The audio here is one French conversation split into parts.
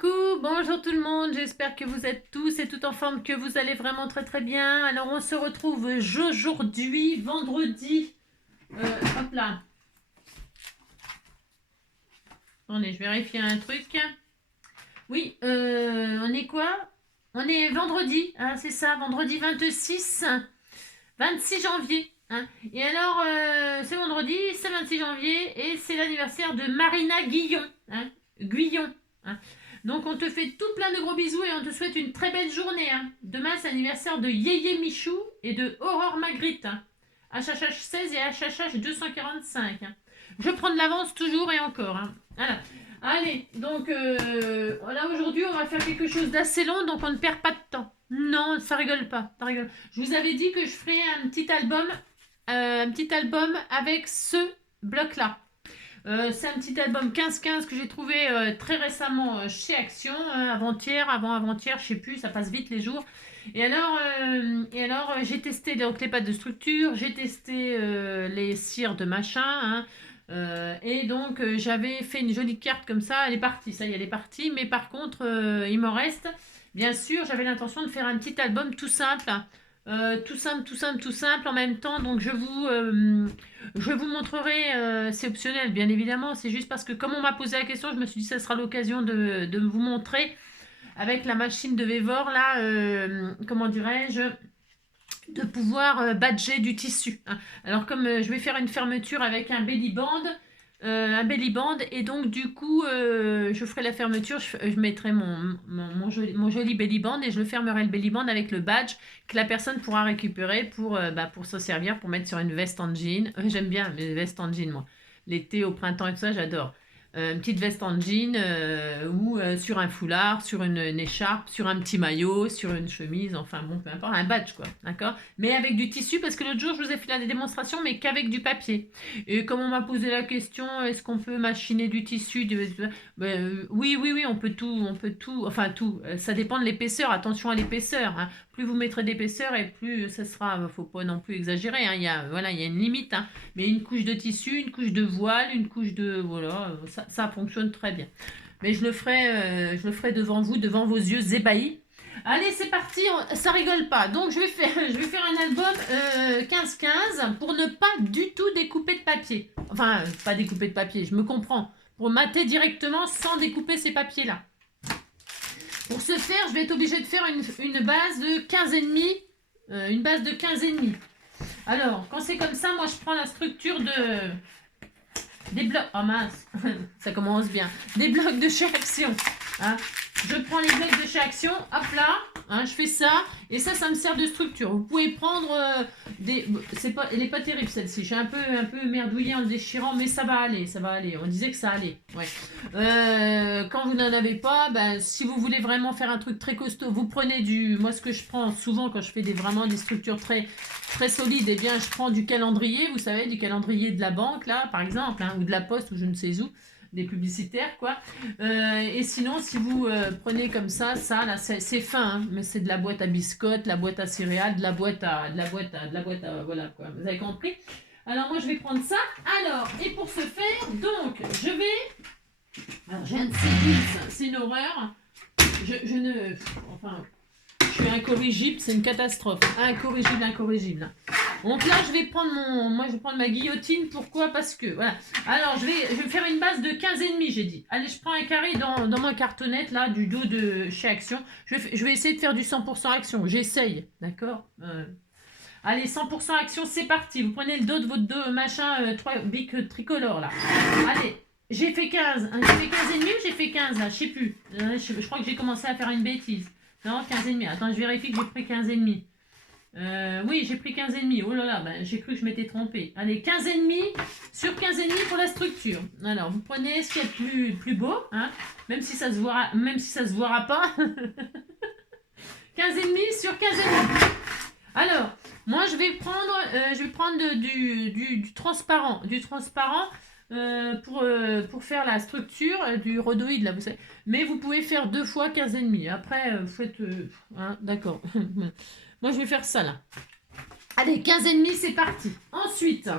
Coucou, bonjour tout le monde, j'espère que vous êtes tous et toutes en forme, que vous allez vraiment très très bien. Alors on se retrouve aujourd'hui, vendredi, hop là. Attendez, je vérifie un truc. Oui, on est quoi? On est vendredi, hein, c'est ça, vendredi 26 janvier. Hein. Et alors, c'est vendredi, c'est 26 janvier et c'est l'anniversaire de Marina Guillon. Hein, Guillon. Hein. Donc on te fait tout plein de gros bisous et on te souhaite une très belle journée. Hein. Demain c'est l'anniversaire de Yéyé Michou et de Aurore Magritte. Hein. HHH 16 et HHH 245. Hein. Je prends de l'avance toujours et encore. Hein. Voilà. Allez, donc là aujourd'hui on va faire quelque chose d'assez long, donc on ne perd pas de temps. Non, ça rigole pas, ça rigole. Je vous avais dit que je ferais un petit album avec ce bloc-là. C'est un petit album 15-15 que j'ai trouvé très récemment chez Action, avant-hier, je sais plus, ça passe vite les jours. Et alors, j'ai testé donc, les pâtes de structure, j'ai testé les cires de machin, hein, et donc j'avais fait une jolie carte comme ça, elle est partie, ça y est, elle est partie, mais par contre, il m'en reste. Bien sûr, j'avais l'intention de faire un petit album tout simple, tout simple en même temps. Donc je vous montrerai, c'est optionnel bien évidemment, c'est juste parce que comme on m'a posé la question, je me suis dit que ça sera l'occasion de vous montrer avec la machine de Vévor là, comment dirais-je, de pouvoir badger du tissu. Hein. Alors comme je vais faire une fermeture avec un belly band et donc du coup je ferai la fermeture, je mettrai mon joli belly band et je le fermerai le belly band avec le badge que la personne pourra récupérer pour s'en servir, pour mettre sur une veste en jean. J'aime bien les vestes en jean moi, l'été, au printemps et tout ça j'adore. Une petite veste en jean ou sur un foulard, sur une écharpe, sur un petit maillot, sur une chemise, enfin bon, peu importe, un badge quoi, d'accord? Mais avec du tissu, parce que l'autre jour je vous ai fait la démonstration, mais qu'avec du papier. Et comme on m'a posé la question, est-ce qu'on peut machiner du tissu oui, on peut tout, enfin tout, ça dépend de l'épaisseur, attention à l'épaisseur. Hein. Plus vous mettrez d'épaisseur et plus ça sera, faut pas non plus exagérer, hein. Il y a une limite, hein. Mais une couche de tissu, une couche de voile, une couche de, voilà, ça fonctionne très bien. Mais je le ferai devant vous, devant vos yeux ébahis. Allez, c'est parti, ça rigole pas. Donc je vais faire un album 15-15 pour ne pas du tout découper de papier. Enfin, pas découper de papier, je me comprends. Pour mater directement sans découper ces papiers-là. Pour ce faire, je vais être obligée de faire une base de 15,5. Une base de 15,5. Alors, quand c'est comme ça, moi je prends la structure des blocs. Oh mince, ça commence bien. Des blocs de chez Action. Hein. Je prends les blocs de chez Action, hop là, hein, je fais ça, et ça me sert de structure. Vous pouvez prendre elle n'est pas terrible celle-ci. Je suis un peu merdouillée en le déchirant, mais ça va aller. On disait que ça allait. Ouais. Quand vous n'en avez pas, si vous voulez vraiment faire un truc très costaud, vous prenez moi ce que je prends souvent quand je fais vraiment des structures très très solides, eh bien je prends du calendrier, vous savez, du calendrier de la banque là, par exemple, hein, ou de la poste ou je ne sais où. Des publicitaires quoi, et sinon si vous prenez comme ça là c'est fin, hein, mais c'est de la boîte à biscottes, la boîte à céréales, de la boîte à voilà quoi, vous avez compris. Alors moi je vais prendre ça, alors et pour ce faire donc je vais, alors j'ai un de ces vis, c'est une horreur, je suis incorrigible, c'est une catastrophe, incorrigible. Donc là, je vais prendre ma guillotine. Pourquoi? Parce que, voilà. Alors, je vais faire une base de 15,5, j'ai dit. Allez, je prends un carré dans ma cartonnette, là, du dos de chez Action. Je vais essayer de faire du 100% Action. J'essaye, d'accord? Allez, 100% Action, c'est parti. Vous prenez le dos de votre dos, machin, 3 bics tricolore, là. Allez, j'ai fait 15. Hein, j'ai fait 15,5 ou j'ai fait 15, là? Je sais plus. Je crois que j'ai commencé à faire une bêtise. Non, 15,5. Attends, je vérifie que j'ai pris 15,5. Oui, j'ai pris 15,5. Oh là là, j'ai cru que je m'étais trompée. Allez, 15,5 sur 15,5 pour la structure. Alors, vous prenez ce qu'il y a de plus beau, hein, même si ça se voira pas. 15,5 sur 15,5. Alors, moi, je vais prendre du transparent. Pour faire la structure du rhodoïde, là, vous savez. Mais vous pouvez faire 2 fois 15,5. Après, vous faites... hein, d'accord. Moi, je vais faire ça, là. Allez, 15,5, c'est parti. Ensuite,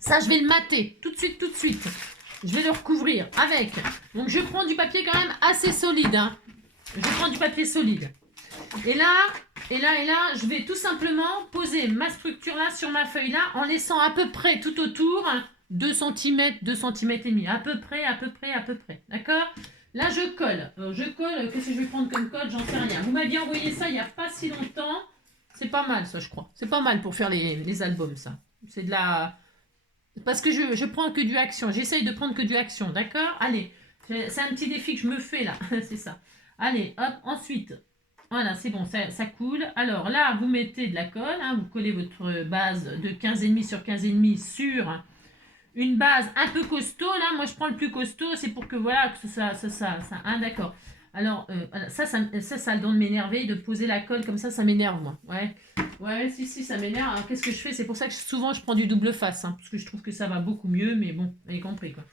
ça, je vais le mater. Tout de suite. je vais le recouvrir avec. Donc, je prends du papier quand même assez solide. Hein. Je prends du papier solide. Et là, je vais tout simplement poser ma structure là sur ma feuille là en laissant à peu près tout autour 2 cm, 2 cm et demi. À peu près. D'accord? Là, je colle. Je colle. Qu'est-ce que je vais prendre comme colle? J'en sais rien. Vous m'aviez envoyé ça il n'y a pas si longtemps. C'est pas mal, ça, je crois. C'est pas mal pour faire les albums, ça. C'est de la... Parce que je prends que du action. J'essaye de prendre que du action, d'accord? Allez, c'est un petit défi que je me fais, là. C'est ça. Allez, hop, ensuite... Voilà, c'est bon, ça coule. Alors là, vous mettez de la colle. Hein, vous collez votre base de 15,5 sur 15,5 sur une base un peu costaud. Là, moi, je prends le plus costaud. C'est pour que, voilà, que ça hein, d'accord. Alors, ça a le don de m'énerver, de poser la colle comme ça m'énerve, moi. Ouais, si, ça m'énerve. Alors, qu'est-ce que je fais? C'est pour ça que souvent, je prends du double face, hein, parce que je trouve que ça va beaucoup mieux, mais bon, vous avez compris, quoi.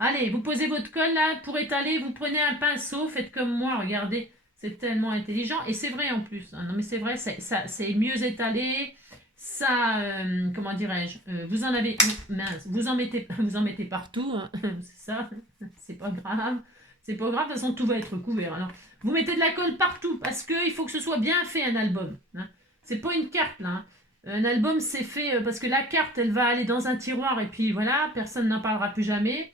Allez, vous posez votre colle, là, pour étaler, vous prenez un pinceau, faites comme moi, regardez, c'est tellement intelligent, et c'est vrai en plus, hein, non, mais c'est vrai, c'est mieux étalé, ça, comment dirais-je, vous en avez, mince, vous en mettez partout, hein, c'est ça, c'est pas grave. C'est pas grave, de toute façon, tout va être couvert. Alors, vous mettez de la colle partout, parce qu'il faut que ce soit bien fait, un album. Hein. C'est pas une carte, là. Hein. Un album, c'est fait parce que la carte, elle va aller dans un tiroir, et puis voilà, personne n'en parlera plus jamais.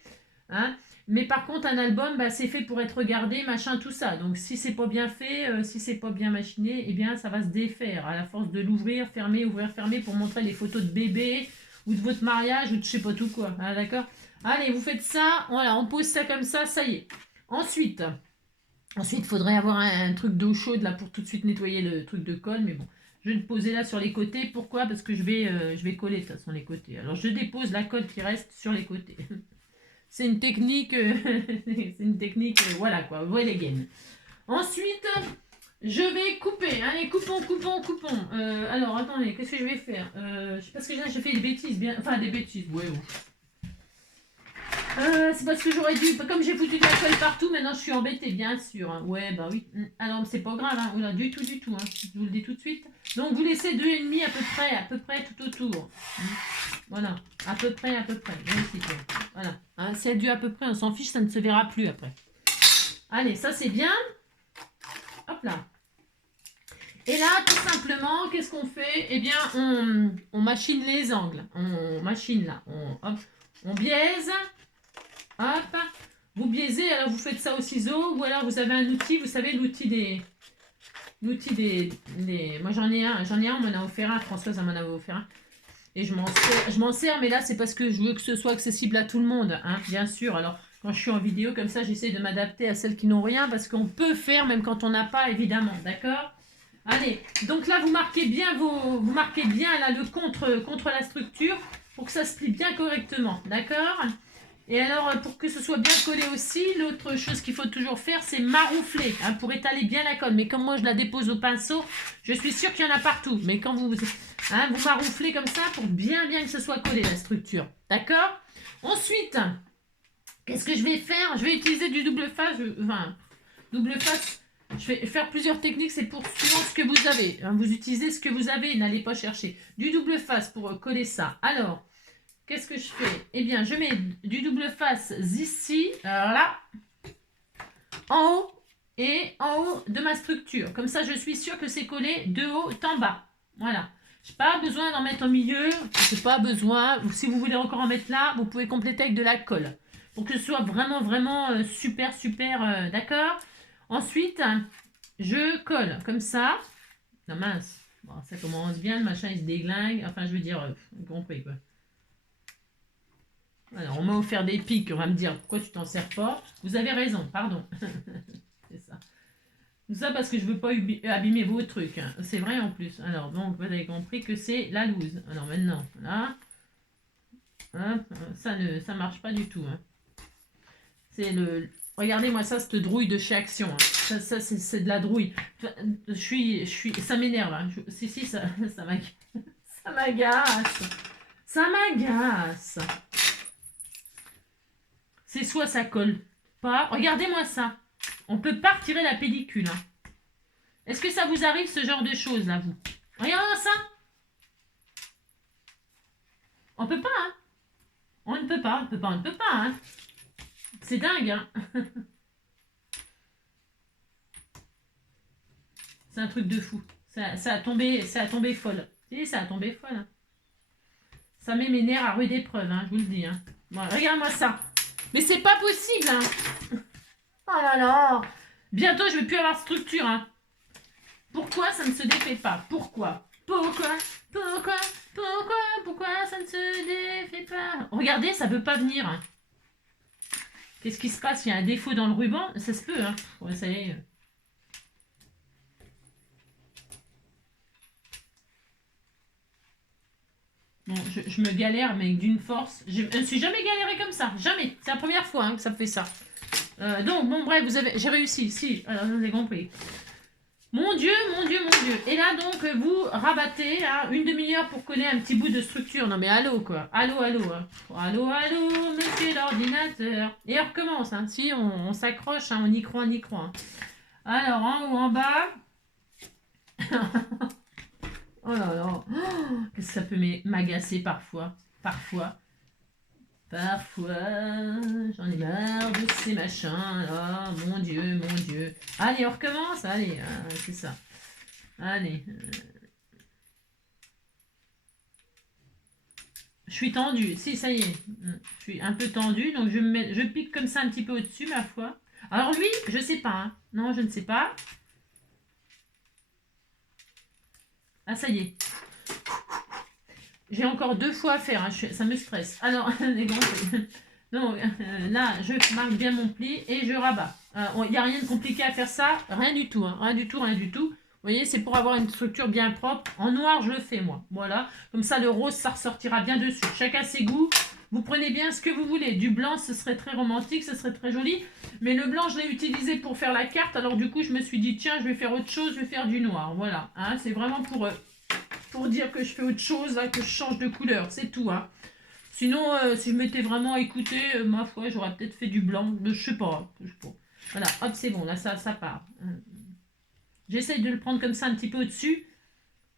Hein. Mais par contre, un album, bah, c'est fait pour être regardé, machin, tout ça. Donc, si c'est pas bien fait, si c'est pas bien machiné, eh bien, ça va se défaire. À la force de l'ouvrir, fermer, ouvrir, fermer, pour montrer les photos de bébé, ou de votre mariage, ou de je sais pas tout quoi. Ah, d'accord? Allez, vous faites ça, voilà, on pose ça comme ça y est. Ensuite, il faudrait avoir un truc d'eau chaude là pour tout de suite nettoyer le truc de colle, mais bon, je vais le poser là sur les côtés. Pourquoi? Parce que je vais coller de toute façon les côtés. Alors je dépose la colle qui reste sur les côtés. C'est une technique, voilà quoi, voyez les gaines. Ensuite, je vais couper. Allez, coupons. Alors attendez, qu'est-ce que je vais faire? Parce que là j'ai fait des bêtises, enfin des bêtises, ouais. C'est parce que j'aurais dû, comme j'ai foutu de la colle partout, maintenant je suis embêtée, bien sûr. Hein. Ouais, bah oui. Alors c'est pas grave, hein. Oula, du tout. Hein. Je vous le dis tout de suite. Donc vous laissez 2,5 à peu près tout autour. Voilà, à peu près. Ici, voilà. Hein, c'est du à peu près, on s'en fiche, ça ne se verra plus après. Allez, ça c'est bien. Hop là. Et là, tout simplement, qu'est-ce qu'on fait? Eh bien, on machine les angles. On machine là. On biaise. Hop, vous biaisez, alors vous faites ça au ciseau, ou alors vous avez un outil, vous savez, l'outil des... Moi j'en ai un, on m'en a offert un, Françoise m'en avait offert un. Et je m'en sers, mais là c'est parce que je veux que ce soit accessible à tout le monde, hein, bien sûr. Alors quand je suis en vidéo comme ça, j'essaie de m'adapter à celles qui n'ont rien, parce qu'on peut faire même quand on n'a pas, évidemment, d'accord? Allez, donc là vous marquez bien là, le contre la structure, pour que ça se plie bien correctement, d'accord? Et alors, pour que ce soit bien collé aussi, l'autre chose qu'il faut toujours faire, c'est maroufler, hein, pour étaler bien la colle. Mais comme moi, je la dépose au pinceau, je suis sûre qu'il y en a partout. Mais quand vous marouflez comme ça, pour bien que ce soit collé, la structure. D'accord? Ensuite, qu'est-ce que je vais faire? Je vais utiliser du double face. Double face, je vais faire plusieurs techniques, c'est pour suivant ce que vous avez. Hein, vous utilisez ce que vous avez, n'allez pas chercher. Du double face pour coller ça. Alors... Qu'est-ce que je fais? Eh bien, je mets du double face ici, là, en haut et en haut de ma structure. Comme ça, je suis sûre que c'est collé de haut en bas. Voilà. Je n'ai pas besoin d'en mettre au milieu. Je n'ai pas besoin. Si vous voulez encore en mettre là, vous pouvez compléter avec de la colle. Pour que ce soit vraiment super, d'accord? Ensuite, je colle comme ça. Non, mince. Bon, ça commence bien, le machin, il se déglingue. Enfin, je veux dire, vous comprenez quoi. Alors, on m'a offert des pics, on va me dire pourquoi tu t'en sers pas. Vous avez raison, pardon. C'est ça. Tout ça parce que je veux pas abîmer vos trucs. Hein. C'est vrai en plus. Alors, donc, vous avez compris que c'est la loose. Alors maintenant, là, hein, ça marche pas du tout. Hein. C'est le... Regardez-moi ça, cette drouille de chez Action. Hein. Ça c'est de la drouille. Ça m'énerve. Hein. Ça m'agace. Ça m'agace. Ça m'agace. C'est soit ça colle pas. Regardez-moi ça. On peut pas retirer la pellicule. Hein. Est-ce que ça vous arrive ce genre de choses là, vous? Regardez ça. On peut pas, hein. On ne peut pas. Hein. C'est dingue, hein. C'est un truc de fou. Ça a tombé folle. Si, ça a tombé folle. Hein. Ça met mes nerfs à rude épreuve, hein, je vous le dis. Hein. Bon, regarde-moi ça. Mais c'est pas possible, hein. Oh là là. Bientôt, je vais plus avoir structure, hein. Pourquoi ça ne se défait pas? Pourquoi ça ne se défait pas? Regardez, ça veut pas venir. Hein. Qu'est-ce qui se passe? Il y a un défaut dans le ruban? Ça se peut, hein. Ouais, ça y est. Bon, je me galère, mais d'une force. Je ne suis jamais galéré comme ça. Jamais. C'est la première fois hein, que ça me fait ça. Donc, bon, bref, j'ai réussi. Si, alors, vous avez compris. Mon Dieu, mon Dieu, mon Dieu. Et là, donc, vous rabattez hein, une demi-heure pour coller un petit bout de structure. Non, mais allô, quoi. Allô, allô. Hein. Allô, allô, monsieur l'ordinateur. Et on recommence. Hein. Si, on s'accroche, hein, on y croit, on y croit. Hein. Alors, en haut, en bas. Oh là là. Oh, qu'est-ce que ça peut m'agacer parfois. Parfois, j'en ai marre de ces machins là. Mon Dieu, mon Dieu. Allez, on recommence. Allez, c'est ça. Allez. Je suis tendue. Si, ça y est. Je suis un peu tendue. Donc, je pique comme ça un petit peu au-dessus, ma foi. Alors, lui, je sais pas. Hein. Non, je ne sais pas. Ah, ça y est. J'ai encore 2 fois à faire. Hein. Ça me stresse. Alors, les gants. Donc, là, je marque bien mon pli et je rabats. Il n'y a rien de compliqué à faire ça. Rien du tout. Hein. Rien du tout, rien du tout. Vous voyez, c'est pour avoir une structure bien propre. En noir, je le fais, moi. Voilà. Comme ça, le rose, ça ressortira bien dessus. Chacun ses goûts. Vous prenez bien ce que vous voulez. Du blanc, ce serait très romantique, ce serait très joli. Mais le blanc, je l'ai utilisé pour faire la carte. Alors, du coup, je me suis dit, tiens, je vais faire autre chose. Je vais faire du noir. Voilà. Hein, c'est vraiment pour dire que je fais autre chose, là, que je change de couleur. C'est tout. Hein. Sinon, si je m'étais vraiment écouté, ma foi, j'aurais peut-être fait du blanc. Je sais pas. Voilà. Hop, c'est bon. Là, ça part. J'essaye de le prendre comme ça un petit peu au-dessus.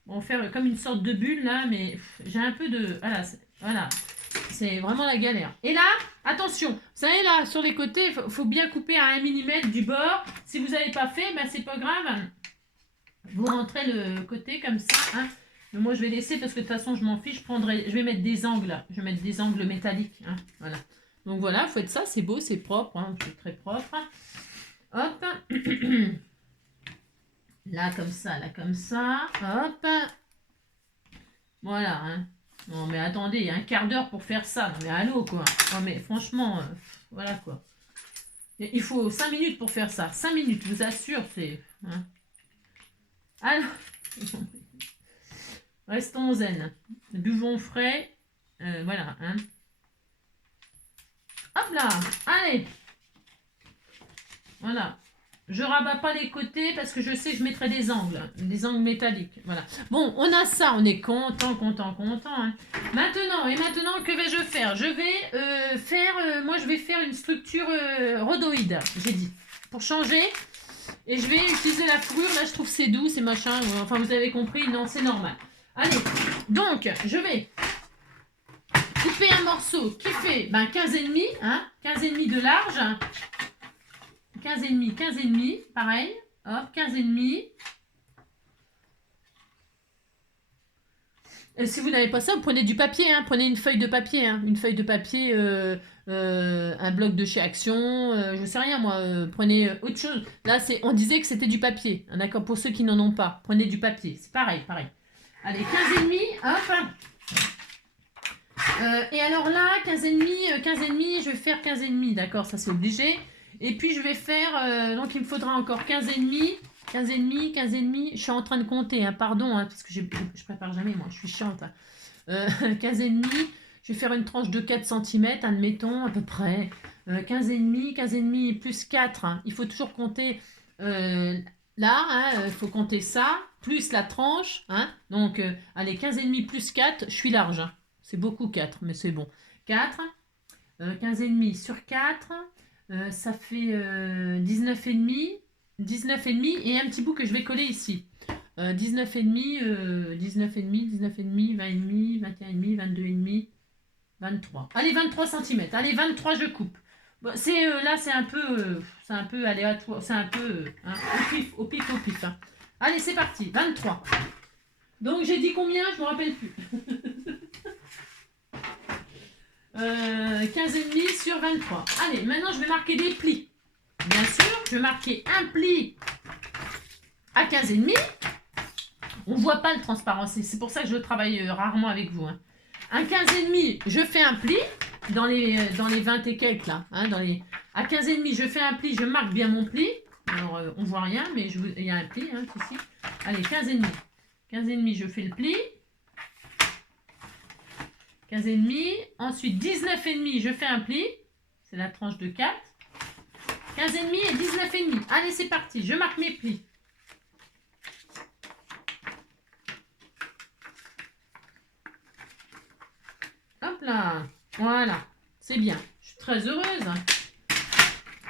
On va faire comme une sorte de bulle là, mais j'ai un peu de... Voilà, c'est vraiment la galère. Et là, attention, vous savez là, sur les côtés, il faut bien couper à 1 mm du bord. Si vous n'avez pas fait, ben, c'est pas grave. Vous rentrez le côté comme ça. Hein. Mais moi, je vais laisser parce que de toute façon, je m'en fiche. Je vais mettre des angles. Je vais mettre des angles métalliques. Hein. Voilà. Donc voilà, faites ça, c'est beau, c'est propre. Hein. C'est très propre. Hop. Là, comme ça, hop. Voilà, hein. Non, mais attendez, il y a un quart d'heure pour faire ça. Non, mais allô, quoi. Non, mais franchement, voilà, quoi. Il faut 5 minutes pour faire ça. 5 minutes, je vous assure, c'est... Hein. Alors, restons zen. Buvons frais. Voilà, hein. Hop là, allez. Voilà. Je rabats pas les côtés parce que je sais que je mettrai des angles métalliques. Voilà. Bon, on a ça, on est content. Hein. Maintenant, que vais-je faire? Je vais moi je vais faire une structure rhodoïde, j'ai dit, pour changer. Et je vais utiliser la fourrure. Là, je trouve c'est doux, c'est machin. Enfin, vous avez compris, non, c'est normal. Allez, donc, je vais couper un morceau qui fait 15,5, hein, 15,5 de large. 15,5, pareil. Hop, 15,5. Si vous n'avez pas ça, vous prenez du papier. Hein, prenez une feuille de papier. Hein, une feuille de papier, un bloc de chez Action. Je sais rien, moi. Prenez autre chose. Là, on disait que c'était du papier. Hein, d'accord, pour ceux qui n'en ont pas. Prenez du papier. C'est pareil. Allez, 15,5. Hop. Et alors là, 15,5, je vais faire 15,5. D'accord, ça c'est obligé. Et puis je vais faire, donc il me faudra encore 15,5, 15,5. Je suis en train de compter, hein, pardon, hein, parce que je prépare jamais, moi, je suis chiante. Hein. 15,5, je vais faire une tranche de 4 cm, admettons, à peu près. 15,5 plus 4, hein. Il faut toujours compter là, hein, il faut compter ça, plus la tranche. Hein. Donc, allez, 15,5 plus 4, je suis large. Hein. C'est beaucoup 4, mais c'est bon. 4, 15,5 sur 4. Ça fait 19,5 et un petit bout que je vais coller ici. 19,5, 19,5, 20,5, 21,5, 22,5, 23. Allez, 23 cm. Allez, 23, je coupe. Bon, là, c'est un peu aléatoire, c'est un peu hein, au pif, au pif. Hein. Allez, c'est parti, 23. Donc, j'ai dit combien? Je me rappelle plus. 15,5 sur 23. Allez, maintenant, je vais marquer des plis. Bien sûr, je vais marquer un pli à 15,5. On ne voit pas le transparent, c'est pour ça que je travaille rarement avec vous. Hein. Un 15,5, je fais un pli dans les 20 et quelques là. Hein, à 15,5, je fais un pli, je marque bien mon pli. Alors, on ne voit rien, mais il y a un pli hein, ici. Allez, 15,5. 15,5, je fais le pli. 15,5. Ensuite, 19,5, je fais un pli. C'est la tranche de 4. 15,5 et 19,5. Allez, c'est parti. Je marque mes plis. Hop là. Voilà. C'est bien. Je suis très heureuse.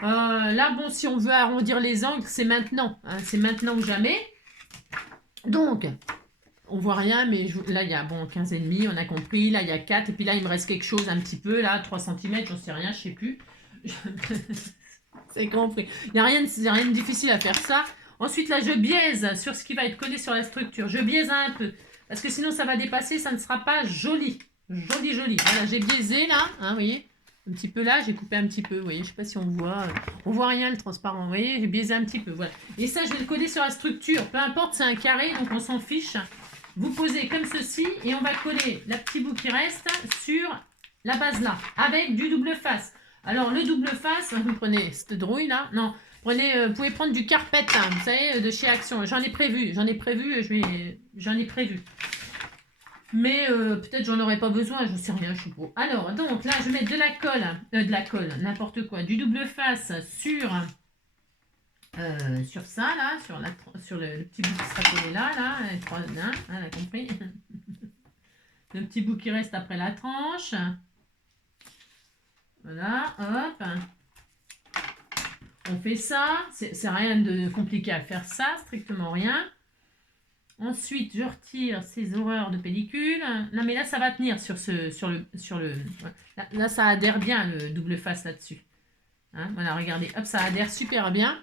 Là, bon, si on veut arrondir les angles, c'est maintenant. Hein, c'est maintenant ou jamais. Donc, on voit rien, mais là, il y a bon, 15,5, on a compris. Là, il y a 4. Et puis là, il me reste quelque chose un petit peu. Là, 3 cm, j'en sais rien, je sais plus. C'est compris. Il n'y a rien de difficile à faire ça. Ensuite, là, je biaise sur ce qui va être collé sur la structure. Je biaise un peu. Parce que sinon, ça va dépasser. Ça ne sera pas joli. Joli, joli. Voilà, j'ai biaisé là. Hein, vous voyez? Un petit peu là. J'ai coupé un petit peu. Vous voyez? Je ne sais pas si on voit. On voit rien, le transparent. Vous voyez? J'ai biaisé un petit peu. Voilà. Et ça, je vais le coller sur la structure. Peu importe, c'est un carré. Donc, on s'en fiche. Vous posez comme ceci. Et on va coller la petite bout qui reste sur la base là. Avec du double face. Alors, le double face, vous prenez cette drouille là. Non, vous pouvez prendre du carpet, hein, vous savez, de chez Action. J'en ai prévu. Mais peut-être j'en aurais pas besoin, je sais rien, je suis pas. Alors, donc là, je vais mettre de la colle, n'importe quoi. Du double face sur ça, là, sur le petit bout qui sera collé là, hein, on a compris. Le petit bout qui reste après la tranche. Voilà, hop. On fait ça. C'est rien de compliqué à faire ça, strictement rien. Ensuite, je retire ces horreurs de pellicule. Non, mais là, ça va tenir sur le. Là, ça adhère bien le double face là-dessus. Hein, voilà, regardez, hop, ça adhère super bien.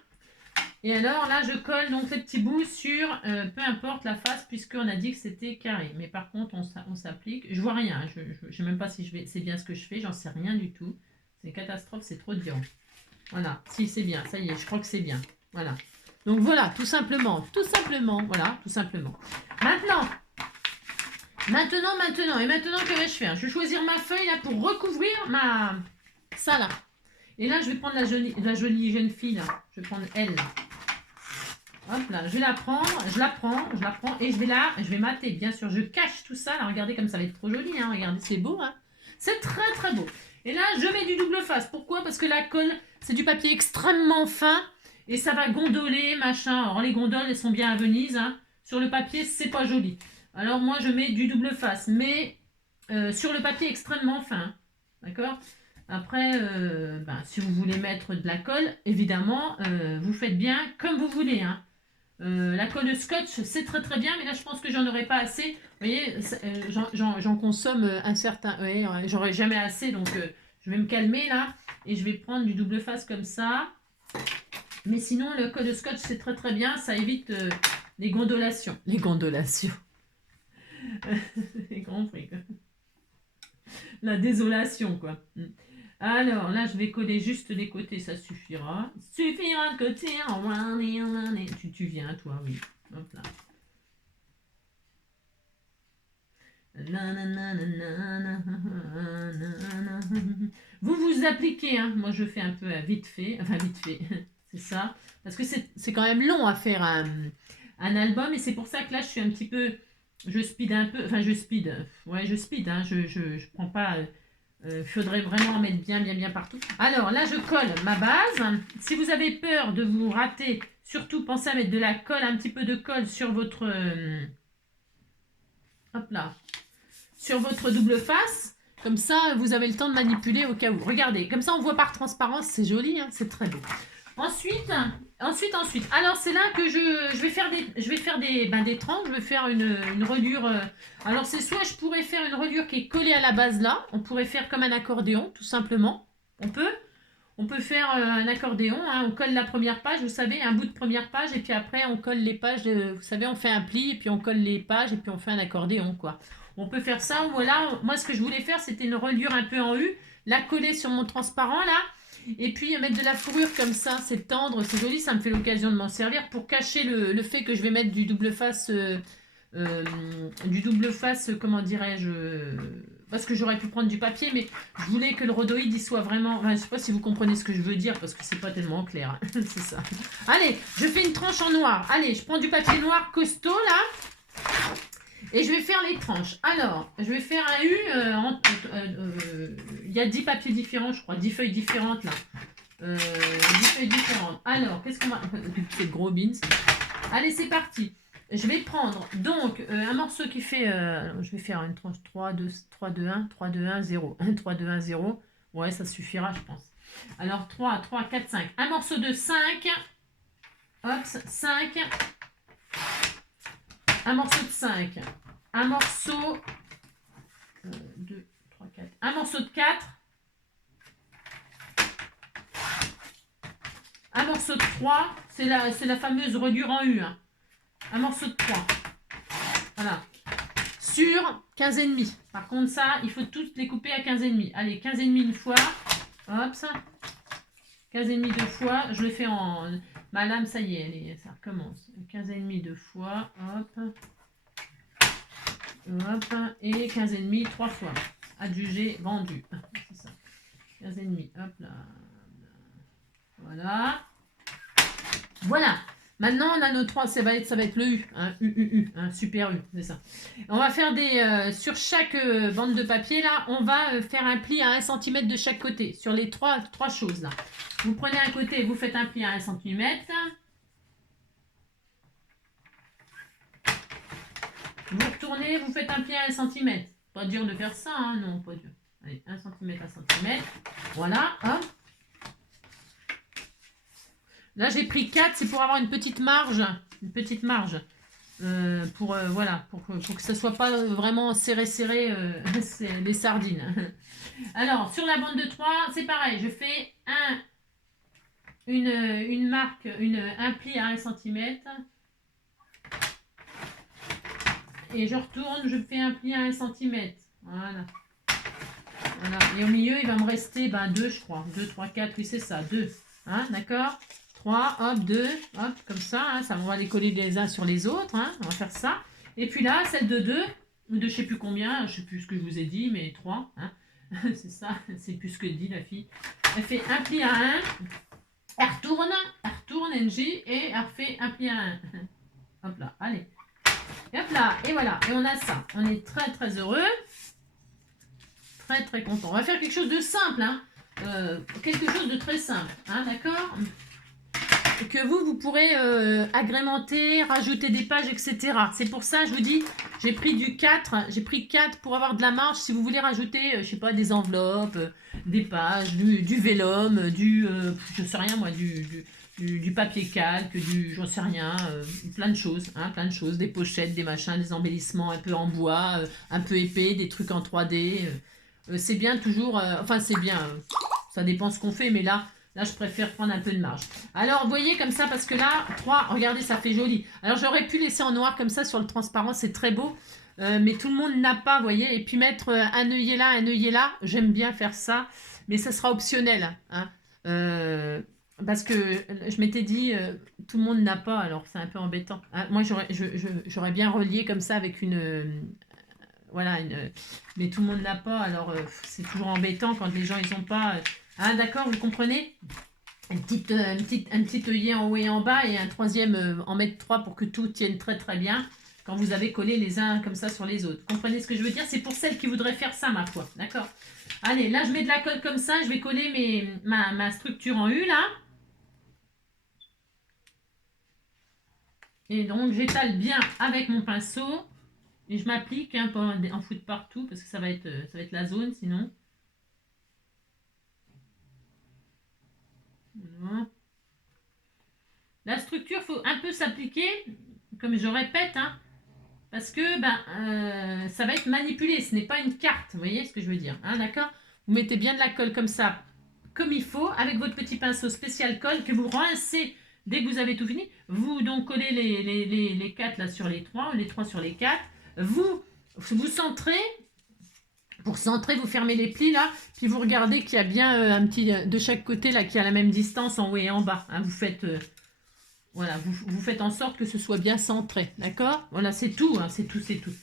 Et alors, là, je colle donc les petits bouts sur, peu importe la face, puisqu'on a dit que c'était carré. Mais par contre, on s'applique. Je vois rien. Je ne sais même pas si c'est bien ce que je fais. J'en sais rien du tout. C'est une catastrophe, c'est trop dur. Voilà, si c'est bien, ça y est, je crois que c'est bien. Voilà. Donc voilà, tout simplement, voilà, tout simplement. Maintenant, que vais-je faire? Je vais choisir ma feuille là pour recouvrir ça là. Et là, je vais prendre la jolie jeune fille là. Je vais prendre elle là. Hop là, je vais la prendre, je la prends et je vais mater, bien sûr. Je cache tout ça là, regardez comme ça va être trop joli, hein. Regardez, c'est beau, hein. C'est très très beau. Et là, je mets du double face. Pourquoi? Parce que la colle, c'est du papier extrêmement fin et ça va gondoler, machin. Alors, les gondoles, elles sont bien à Venise. Hein. Sur le papier, c'est pas joli. Alors, moi, je mets du double face, mais sur le papier extrêmement fin. D'accord? Après, si vous voulez mettre de la colle, évidemment, vous faites bien comme vous voulez. Hein. La colle scotch, c'est très très bien, mais là, je pense que j'en aurai pas assez. Vous voyez, j'en consomme un certain... Oui, j'aurai jamais assez, donc je vais me calmer là. Et je vais prendre du double face comme ça. Mais sinon, le colle scotch, c'est très très bien. Ça évite les gondolations. Les gondolations. J'ai compris, quoi. La désolation, quoi. Alors, là, je vais coller juste les côtés, ça suffira. Suffira de côté. Tu viens, toi, oui. Hop là. Vous appliquez, hein. Moi je fais un peu vite fait, c'est ça, parce que c'est quand même long à faire un album et c'est pour ça que là je suis un petit peu, je speed un peu, enfin je speed, hein. Je prends pas, faudrait vraiment en mettre bien partout. Alors là je colle ma base. Si vous avez peur de vous rater, surtout pensez à mettre de la colle, un petit peu de colle sur votre hop là, sur votre double face. Comme ça, vous avez le temps de manipuler au cas où. Regardez, comme ça, on voit par transparence. C'est joli, hein, c'est très beau. Ensuite. Alors, c'est là que je vais faire des tranches. Je vais faire une reliure. Alors, c'est soit je pourrais faire une reliure qui est collée à la base là. On pourrait faire comme un accordéon, tout simplement. On peut. On peut faire un accordéon, hein, on colle la première page, vous savez, un bout de première page, et puis après on colle les pages, vous savez, on fait un pli, et puis on colle les pages, et puis on fait un accordéon, quoi. On peut faire ça, voilà, moi ce que je voulais faire, c'était une reliure un peu en U, la coller sur mon transparent, là, et puis mettre de la fourrure comme ça, c'est tendre, c'est joli, ça me fait l'occasion de m'en servir pour cacher le fait que je vais mettre du double face, comment dirais-je, parce que j'aurais pu prendre du papier, mais je voulais que le rhodoïde il soit vraiment, enfin, je sais pas si vous comprenez ce que je veux dire, parce que c'est pas tellement clair, hein. C'est ça. Allez, je fais une tranche en noir, allez, je prends du papier noir costaud, là, et je vais faire les tranches. Alors, je vais faire un U, il y a 10 papiers différents, je crois, 10 feuilles différentes, là. 10 feuilles différentes. Alors, qu'est-ce qu'on va... C'est gros beans. Allez, c'est parti. Je vais prendre donc un morceau qui fait... je vais faire une tranche 3, 2, 3, 2, 1, 3, 2, 1, 0. 1, 3, 2, 1, 0. Ouais, ça suffira, je pense. Alors, 3, 3, 4, 5. Un morceau de 5. Hop, 5. Un morceau de 5. Un morceau... 2, 3, 4. Un morceau de 4. Un morceau de 3. C'est la fameuse reliure en U, hein. Un morceau de 3. Voilà. Sur 15,5. Par contre, ça, il faut tous les couper à 15,5. Allez, 15,5 une fois. Hop, ça. 15,5 deux fois. Je le fais en... Ma lame, ça y est, allez, ça recommence. 15,5 deux fois. Hop. Hop. Et 15,5 trois fois. Adjugé, vendu. C'est ça. 15,5. Hop là. Voilà. Voilà. Maintenant, on a nos 3, ça va être le U, hein, un super U, c'est ça. On va faire sur chaque bande de papier, là, on va faire un pli à 1 cm de chaque côté, sur les trois choses, là. Vous prenez un côté, vous faites un pli à 1 cm. Vous retournez, vous faites un pli à 1 cm. Pas dur de faire ça, hein, non, pas dur. Allez, 1 cm à 1 cm. Voilà, hop. Là, j'ai pris 4, c'est pour avoir une petite marge. Voilà, pour que ça soit pas vraiment serré, les sardines. Alors, sur la bande de 3, c'est pareil. Je fais une marque, un pli à 1 cm. Et je retourne, je fais un pli à 1 cm. Voilà. Voilà. Et au milieu, il va me rester 2, je crois. 2, 3, 4, oui, c'est ça, 2. Hein, d'accord ? 3, hop, 2, hop, comme ça, hein, ça, on va les coller les uns sur les autres, hein, on va faire ça. Et puis là, celle de 2, ou de je sais plus combien, je sais plus ce que je vous ai dit, mais 3, hein, c'est ça, c'est plus ce que dit la fille. Elle fait un pli à 1, elle retourne, NJ, et elle refait un pli à 1. Hop là, allez. Et hop là, et voilà, et on a ça. On est très très heureux, très très content. On va faire quelque chose de simple, hein, quelque chose de très simple, hein, d'accord ? Que vous pourrez agrémenter, rajouter des pages, etc. C'est pour ça, je vous dis, j'ai pris 4 pour avoir de la marge. Si vous voulez rajouter, je sais pas, des enveloppes, des pages, du vélum, je sais rien moi, du papier calque, j'en sais rien, plein de choses, hein, des pochettes, des machins, des embellissements un peu en bois, un peu épais, des trucs en 3D. C'est bien toujours, enfin c'est bien, ça dépend ce qu'on fait, mais là, je préfère prendre un peu de marge. Alors, vous voyez comme ça, parce que là, 3, regardez, ça fait joli. Alors, j'aurais pu laisser en noir comme ça sur le transparent, c'est très beau. Mais tout le monde n'a pas, vous voyez. Et puis mettre un œillet là, j'aime bien faire ça. Mais ça sera optionnel. Hein. Parce que je m'étais dit, tout le monde n'a pas, alors c'est un peu embêtant. Hein. Moi, j'aurais bien relié comme ça avec voilà, mais tout le monde n'a pas, alors c'est toujours embêtant quand les gens, ils n'ont pas... Ah d'accord, vous comprenez ? Un petit œillet en haut et en bas et un troisième en mettre 3 pour que tout tienne très très bien quand vous avez collé les uns comme ça sur les autres. Vous comprenez ce que je veux dire ? C'est pour celles qui voudraient faire ça, ma foi. D'accord ? Allez, là je mets de la colle comme ça, je vais coller ma structure en U là. Et donc j'étale bien avec mon pinceau et je m'applique un peu en foutre partout parce que ça va être la zone sinon. Voilà. La structure, faut un peu s'appliquer, comme je répète, hein, parce que ça va être manipulé. Ce n'est pas une carte, vous voyez ce que je veux dire, hein, d'accord ? Vous mettez bien de la colle comme ça comme il faut, avec votre petit pinceau spécial colle que vous rincez dès que vous avez tout fini. Vous donc collez les 4 là sur les 3, les 3 sur les 4. Vous centrez. Pour centrer, vous fermez les plis là, puis vous regardez qu'il y a bien un petit de chaque côté là qui a la même distance en haut et en bas. Hein, vous faites voilà, vous faites en sorte que ce soit bien centré, d'accord? Voilà, c'est tout, hein, c'est tout, c'est tout.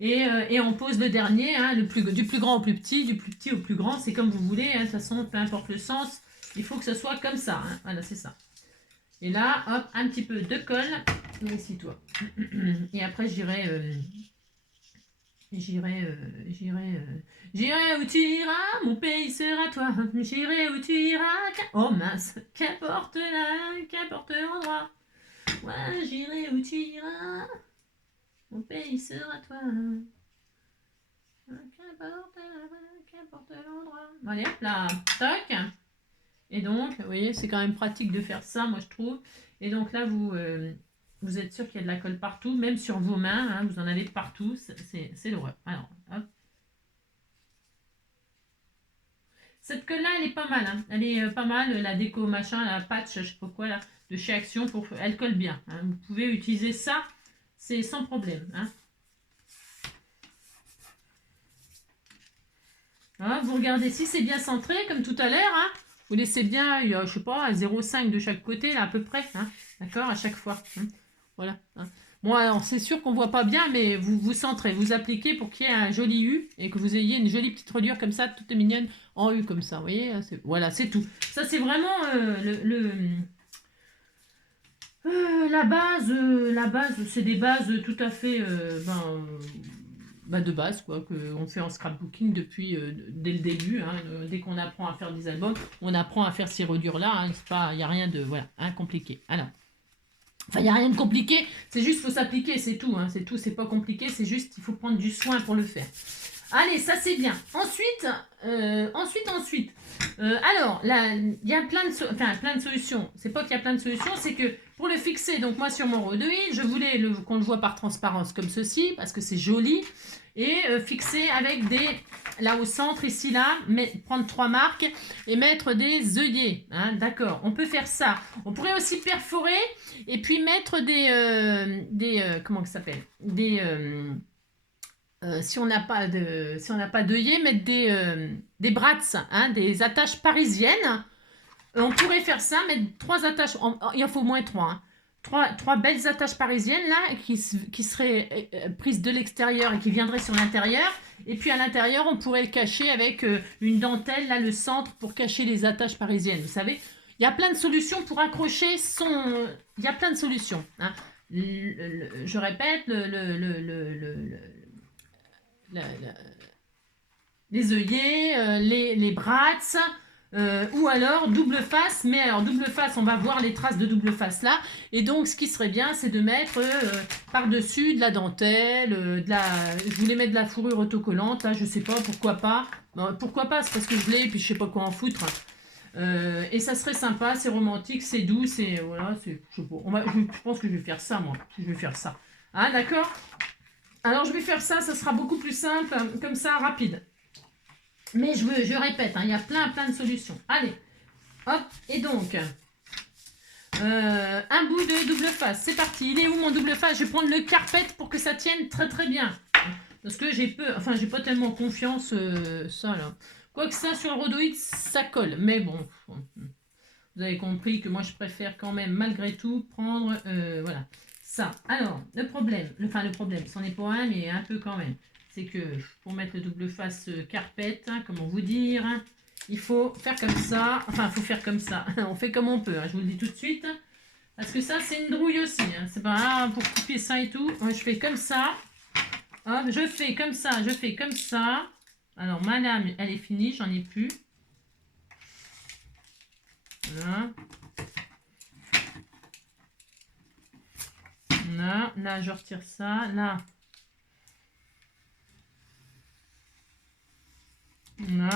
Et on pose le dernier, hein, du plus grand au plus petit, du plus petit au plus grand, c'est comme vous voulez, hein, de toute façon, peu importe le sens, il faut que ce soit comme ça, hein, voilà, c'est ça. Et là, hop, un petit peu de colle, ici toi. Et après, j'irai où tu iras, mon pays sera toi. J'irai où tu iras, oh mince, qu'importe là, qu'importe l'endroit. Ouais, j'irai où tu iras, mon pays sera toi. Qu'importe l'endroit. Allez, hop là, toc. Et donc, vous voyez, c'est quand même pratique de faire ça, moi je trouve. Et donc là, vous êtes sûr qu'il y a de la colle partout, même sur vos mains, hein, vous en avez partout, c'est l'horreur. Alors, hop. Cette colle-là, elle est pas mal, hein. Elle est pas mal, la déco machin, la patch, je sais pas quoi, là, de chez Action, elle colle bien. Hein. Vous pouvez utiliser ça, c'est sans problème. Hein. Voilà, vous regardez si c'est bien centré, comme tout à l'heure, hein. Vous laissez bien, je sais pas, 0,5 de chaque côté, là, à peu près, hein. D'accord, à chaque fois. Hein. Voilà. Hein. Bon, alors, c'est sûr qu'on voit pas bien, mais vous centrez, vous appliquez pour qu'il y ait un joli U et que vous ayez une jolie petite reliure comme ça, toute mignonne, en U comme ça, vous voyez. Voilà, c'est tout. Ça, c'est vraiment la base, c'est des bases tout à fait, de base, quoi, qu'on fait en scrapbooking depuis, dès le début, hein, dès qu'on apprend à faire des albums, on apprend à faire ces reliures-là, hein, il n'y a rien de, voilà, hein, compliqué. Alors, enfin, il n'y a rien de compliqué, c'est juste faut s'appliquer, c'est tout, hein, c'est pas compliqué, c'est juste il faut prendre du soin pour le faire. Allez, ça c'est bien. Ensuite, alors, là, il y a plein de solutions. C'est pas qu'il y a plein de solutions, c'est que pour le fixer, donc moi sur mon Rhodoïd, je voulais qu'on le voit par transparence comme ceci, parce que c'est joli, et fixer avec là au centre, ici, là, prendre 3 marques et mettre des œillets. Hein, d'accord, on peut faire ça. On pourrait aussi perforer et puis mettre comment ça s'appelle? Si on n'a pas d'œillet, mettre des brats, hein, des attaches parisiennes. On pourrait faire ça, mettre 3 attaches, il en faut au moins 3. Hein. 3 belles attaches parisiennes là, qui seraient prises de l'extérieur et qui viendraient sur l'intérieur. Et puis à l'intérieur, on pourrait le cacher avec une dentelle, là, le centre, pour cacher les attaches parisiennes. Vous savez, il y a plein de solutions pour accrocher il y a plein de solutions. Hein. Je répète, les œillets, les brats, ou alors double face, mais alors double face, on va voir les traces de double face là, et donc ce qui serait bien, c'est de mettre par-dessus de la dentelle, je voulais mettre de la fourrure autocollante, là, je sais pas, pourquoi pas, pourquoi pas, c'est parce que je l'ai, et puis je sais pas quoi en foutre, et ça serait sympa, c'est romantique, c'est doux, c'est, voilà, je sais pas, je pense que je vais faire ça, moi, je vais faire ça, hein, d'accord? Alors je vais faire ça, ça sera beaucoup plus simple, comme ça, rapide. Mais je répète, hein, il y a plein de solutions. Allez, hop, et donc, un bout de double face, c'est parti. Il est où mon double face? Je vais prendre le carpet pour que ça tienne très bien. Parce que j'ai pas tellement confiance, ça là. Quoique ça, sur le Rhodoïd, ça colle. Mais bon, vous avez compris que moi, je préfère quand même, malgré tout, prendre, voilà, ça. Alors, le problème, c'en est pas un, mais un peu quand même. C'est que pour mettre le double face carpet, hein, comment vous dire, hein, il faut faire comme ça. Enfin, il faut faire comme ça. On fait comme on peut, hein, je vous le dis tout de suite. Parce que ça, c'est une drouille aussi. Hein. C'est pas grave pour couper ça et tout. Je fais comme ça. Hop, je fais comme ça, je fais comme ça. Alors, ma lame, elle est finie, j'en ai plus. Voilà. Là, je retire ça. Là. Là.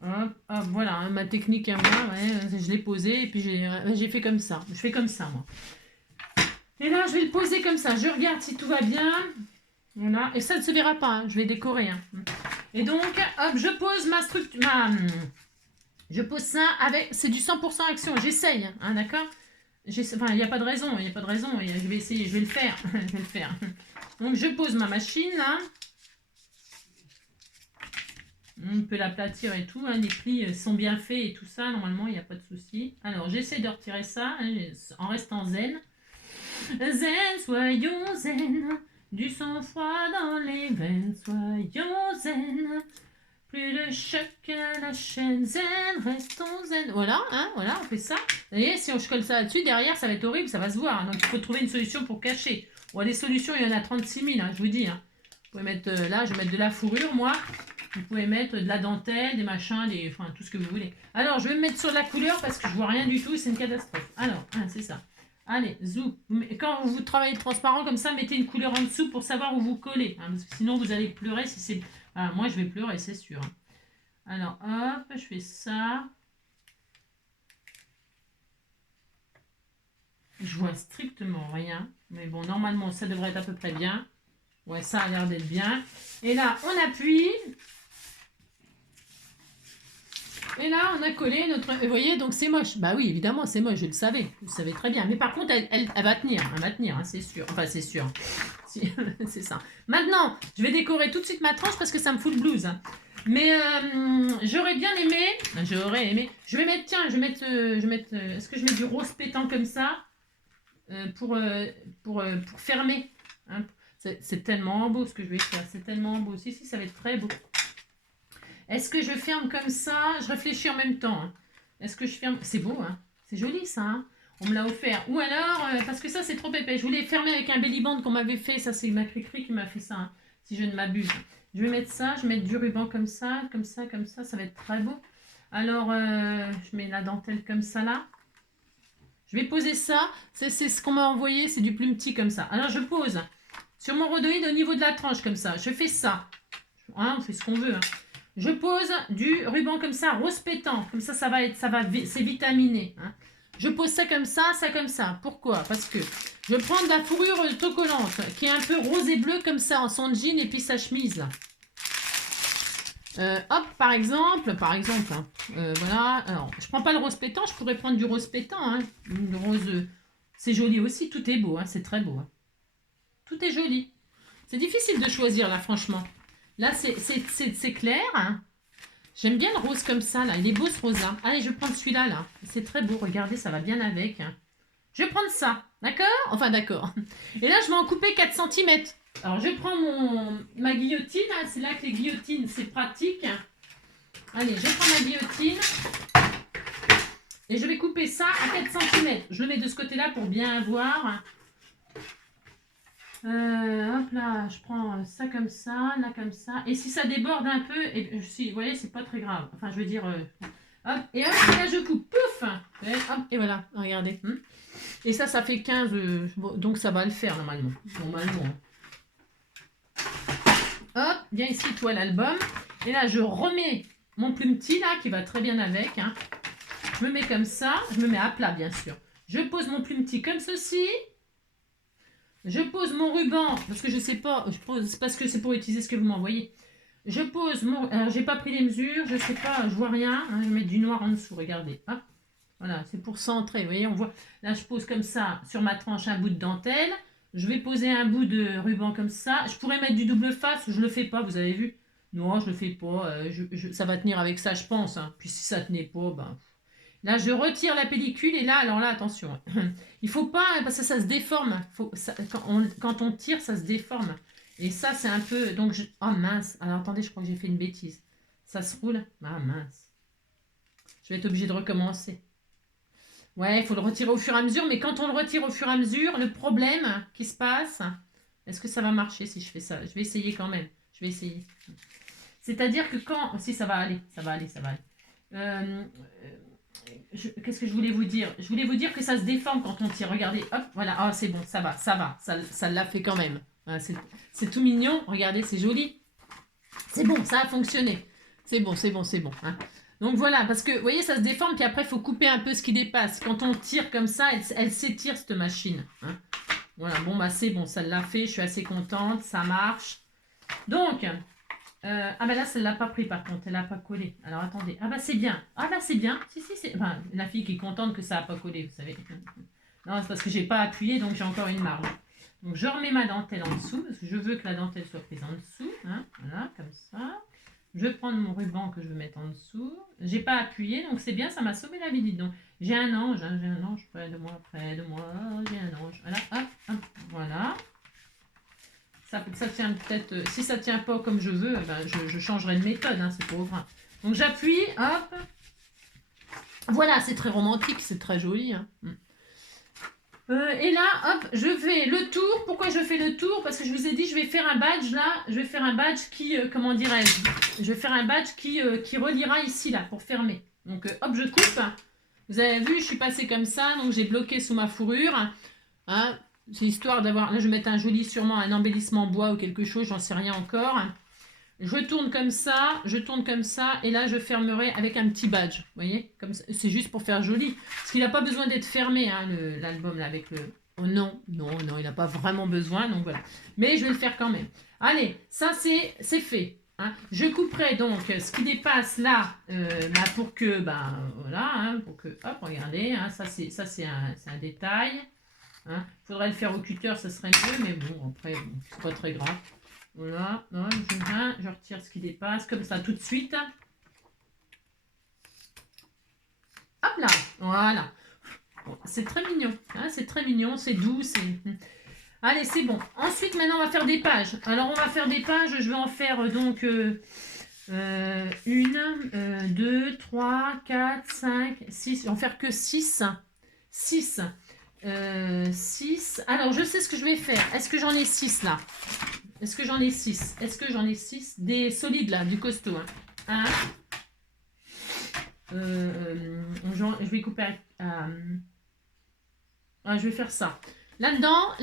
Hop, voilà, hein, ma technique à moi, ouais, je l'ai posé et puis j'ai fait comme ça. Je fais comme ça, moi. Et là, je vais le poser comme ça. Je regarde si tout va bien. Voilà. Et ça ne se verra pas, hein, je vais décorer. Hein. Et donc, hop, je pose ma structure, je pose ça avec, c'est du 100% action, j'essaye, hein, d'accord? Enfin, il n'y a pas de raison, je vais essayer, je vais le faire, je vais le faire. Donc, je pose ma machine, là. On peut l'aplatir et tout, hein, les plis sont bien faits et tout ça, normalement, il n'y a pas de souci. Alors, j'essaie de retirer ça, hein, en restant zen. Zen, soyons zen, du sang-froid dans les veines, soyons zen. Plus de choc à la chaîne, zen, restons zen. Voilà, hein, voilà, on fait ça. Vous voyez, si on colle ça là-dessus, derrière, ça va être horrible, ça va se voir. Donc, il faut trouver une solution pour cacher. Bon, des solutions, il y en a 36 000, hein, je vous dis. Hein. Vous pouvez mettre, là, je vais mettre de la fourrure, moi. Vous pouvez mettre de la dentelle, des machins, enfin, tout ce que vous voulez. Alors, je vais me mettre sur la couleur parce que je vois rien du tout, c'est une catastrophe. Alors, hein, c'est ça. Allez, zoom. Quand vous travaillez transparent comme ça, mettez une couleur en dessous pour savoir où vous collez. Hein, parce que sinon, vous allez pleurer si c'est... Ah, moi, je vais pleurer, c'est sûr. Alors, hop, je fais ça. Je vois strictement rien. Mais bon, normalement, ça devrait être à peu près bien. Ouais, ça a l'air d'être bien. Et là, on appuie. Et là, on a collé notre... Vous voyez, donc c'est moche. Bah oui, évidemment, c'est moche, je le savais. Je le savais très bien. Mais par contre, elle va tenir. Elle va tenir, hein, c'est sûr. Enfin, c'est sûr. C'est ça. Maintenant, je vais décorer tout de suite ma tranche parce que ça me fout le blues. Hein. Mais j'aurais bien aimé... J'aurais aimé... Je vais mettre... Tiens, je vais mettre... Est-ce que je mets du rose pétant comme ça pour fermer hein. C'est tellement beau ce que je vais faire. C'est tellement beau. Si, ça va être très beau. Est-ce que je ferme comme ça? Je réfléchis en même temps. Hein. Est-ce que je ferme? C'est beau, hein? C'est joli, ça. Hein, on me l'a offert. Ou alors, parce que ça, c'est trop épais. Je voulais fermer avec un belly band qu'on m'avait fait. Ça, c'est ma Cricri qui m'a fait ça, hein, si je ne m'abuse. Je vais mettre ça. Je vais mettre du ruban comme ça, comme ça, comme ça. Ça va être très beau. Alors, je mets la dentelle comme ça, là. Je vais poser ça. C'est ce qu'on m'a envoyé. C'est du plumetis comme ça. Alors, je pose sur mon rhodoïde au niveau de la tranche comme ça. Je fais ça. Hein, on fait ce qu'on veut, hein. Je pose du ruban comme ça, rose pétant. Comme ça, c'est vitaminé. Hein. Je pose ça comme ça, comme ça. Pourquoi? Parce que je prends de la fourrure autocollante qui est un peu rose et bleu comme ça en son jean et puis sa chemise. Hop, par exemple, hein, voilà. Alors, je prends pas le rose pétant, je pourrais prendre du rose pétant. Hein. Une rose, c'est joli aussi, tout est beau, hein, c'est très beau. Hein. Tout est joli. C'est difficile de choisir là, franchement. Là, c'est clair. Hein. J'aime bien le rose comme ça, là. Il est beau, ce rose-là. Allez, je vais prendre celui-là, là. C'est très beau. Regardez, ça va bien avec. Hein. Je vais prendre ça. D'accord? Enfin, d'accord. Et là, je vais en couper 4 cm. Alors, je prends ma guillotine. Hein. C'est là que les guillotines, c'est pratique. Allez, je prends ma guillotine. Et je vais couper ça à 4 cm. Je le mets de ce côté-là pour bien voir. Hop là, je prends ça comme ça, là comme ça. Et si ça déborde un peu, et si vous voyez, c'est pas très grave. Enfin, je veux dire, hop, et hop, là je coupe, pouf, hop, et voilà, regardez. Et ça fait 15, donc ça va le faire normalement. Hop, viens ici, toi, l'album. Et là, je remets mon plumetis là, qui va très bien avec. Hein. Je me mets comme ça, je me mets à plat, bien sûr. Je pose mon plumetis comme ceci. Je pose mon ruban, parce que je sais pas, parce que c'est pour utiliser ce que vous m'envoyez. Je pose mon... Alors, j'ai pas pris les mesures, je sais pas, je vois rien. Hein, je vais mettre du noir en dessous, regardez. Hop. Voilà, c'est pour centrer, vous voyez, on voit. Là, je pose comme ça, sur ma tranche, un bout de dentelle. Je vais poser un bout de ruban comme ça. Je pourrais mettre du double face, je le fais pas, vous avez vu? Non, je le fais pas. Ça va tenir avec ça, je pense. Hein. Puis si ça tenait pas, ben... Là, je retire la pellicule et là, alors là, attention. Il faut pas, parce que ça se déforme. Quand on tire, ça se déforme. Et ça, c'est un peu... Donc, oh mince. Alors, attendez, je crois que j'ai fait une bêtise. Ça se roule. Ah mince. Je vais être obligée de recommencer. Ouais, il faut le retirer au fur et à mesure. Mais quand on le retire au fur et à mesure, le problème qui se passe... Est-ce que ça va marcher si je fais ça? Je vais essayer quand même. Je vais essayer. C'est-à-dire que quand... Si, ça va aller. Ça va aller. Qu'est-ce que je voulais vous dire? Je voulais vous dire que ça se déforme quand on tire. Regardez, hop, voilà. Ah, c'est bon, ça va. Ça l'a fait quand même. Voilà, c'est tout mignon. Regardez, c'est joli. C'est bon, ça a fonctionné. C'est bon. Hein. Donc voilà, parce que, vous voyez, ça se déforme, puis après, il faut couper un peu ce qui dépasse. Quand on tire comme ça, elle s'étire, cette machine. Hein. Voilà, bon, bah c'est bon, ça l'a fait. Je suis assez contente, ça marche. Donc, Ah bah là, ça ne l'a pas pris par contre, elle n'a pas collé. Alors attendez, ah bah c'est bien. Ah bah c'est bien. Si, c'est... Enfin, la fille qui est contente que ça n'a pas collé, vous savez. Non, c'est parce que j'ai pas appuyé, donc j'ai encore une marge. Donc je remets ma dentelle en dessous, parce que je veux que la dentelle soit prise en dessous. Hein, voilà, comme ça. Je vais prendre mon ruban que je veux mettre en dessous. J'ai pas appuyé, donc c'est bien, ça m'a sauvé la vie, dites donc. J'ai un ange près de moi, j'ai un ange. Voilà, hop, hop, voilà. Ça tient peut-être, si ça tient pas comme je veux, ben je changerai de méthode, hein, c'est pas grave. Donc j'appuie, hop. Voilà, c'est très romantique, c'est très joli. Hein. Et là, hop, je fais le tour. Pourquoi je fais le tour? Parce que je vous ai dit, je vais faire un badge là. Je vais faire un badge qui, comment dirais-je? Je vais faire un badge qui reliera ici là, pour fermer. Donc hop, je coupe. Vous avez vu, je suis passée comme ça, donc j'ai bloqué sous ma fourrure. Hein. C'est histoire d'avoir... Là, je vais mettre un joli, sûrement un embellissement bois ou quelque chose, j'en sais rien encore. Je tourne comme ça, et là, je fermerai avec un petit badge. Vous voyez, comme ça. C'est juste pour faire joli. Parce qu'il n'a pas besoin d'être fermé, hein, l'album, là, avec le... Oh non, il n'a pas vraiment besoin, donc voilà. Mais je vais le faire quand même. Allez, ça, c'est fait. Hein. Je couperai donc ce qui dépasse là, pour que, voilà, hein, pour que... Hop, regardez, hein, ça, c'est un détail. Hein. Faudrait le faire au cutter, ça serait mieux, mais bon, après, bon, c'est pas très grave. Voilà, je retire ce qui dépasse, comme ça, tout de suite. Hop là, voilà. Bon, c'est très mignon, hein, c'est doux, c'est... Allez, c'est bon. Ensuite, maintenant, on va faire des pages. Alors, on va faire des pages, je vais en faire donc 1, 2, 3, 4, 5, 6. Je vais en faire que 6. 6. 6. Alors, je sais ce que je vais faire. Est-ce que j'en ai 6 là? Est-ce que j'en ai 6? Est-ce que j'en ai 6? Des solides là, du costaud. Hein. Je vais couper je vais faire ça. Là-dedans,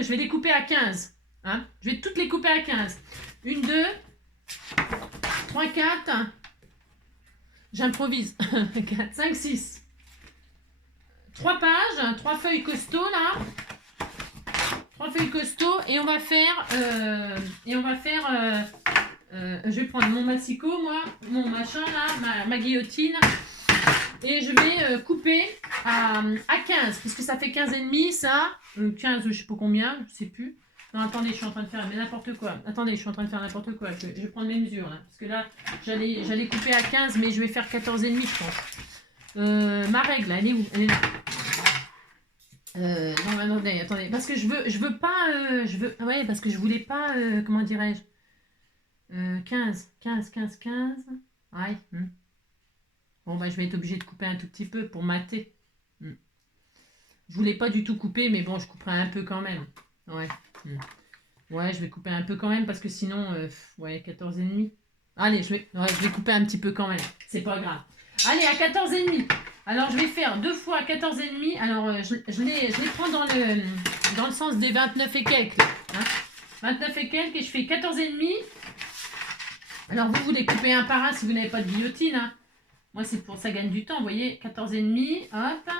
je vais les couper à 15. Hein. Je vais toutes les couper à 15. 1, 2, 3, 4. J'improvise. 4, 5, 6. 3 pages, 3 feuilles costauds là. 3 feuilles costauds et on va faire je vais prendre mon massicot, moi, mon machin là, ma guillotine, et je vais couper à 15, puisque ça fait 15 et demi, ça, 15, je sais pas combien, je sais plus. Non, attendez, je suis en train de faire n'importe quoi. Attendez, je suis en train de faire n'importe quoi. Je vais prendre mes mesures là, parce que là, j'allais couper à 15, mais je vais faire 14 et demi, je pense. Ma règle, elle est où? Elle est là. Non, attendez, parce que je veux pas, ouais, parce que je voulais pas, comment dirais-je, 15. Ouais. Bon, je vais être obligée de couper un tout petit peu pour mater. Je voulais pas du tout couper, mais bon, je couperai un peu quand même. Ouais. Ouais, je vais couper un peu quand même, parce que sinon, ouais, 14 et demi. Allez, je vais couper un petit peu quand même. C'est pas grave. Allez, à 14 et demi. Alors, je vais faire 2 fois 14 et demi. Alors, je les prends dans le sens des 29 et quelques. Hein. 29 et quelques, et je fais 14 et demi. Alors, vous les coupez un par un si vous n'avez pas de guillotine. Hein. Moi, c'est pour ça gagne du temps. Vous voyez, 14 et demi. Hop.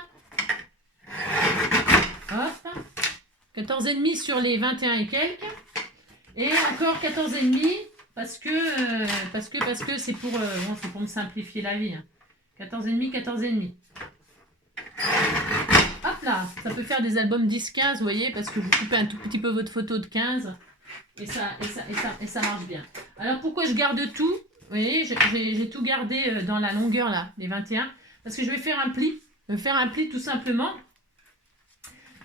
Hop. 14 et demi sur les 21 et quelques. Et encore 14 et demi. Parce que c'est pour me simplifier la vie. Hein. 14 et demi, 14 et demi. Hop là, ça peut faire des albums 10-15, vous voyez, parce que vous coupez un tout petit peu votre photo de 15 et ça marche bien. Alors pourquoi je garde tout? Vous voyez, j'ai tout gardé dans la longueur là, les 21, parce que je vais faire un pli. Je vais faire un pli tout simplement.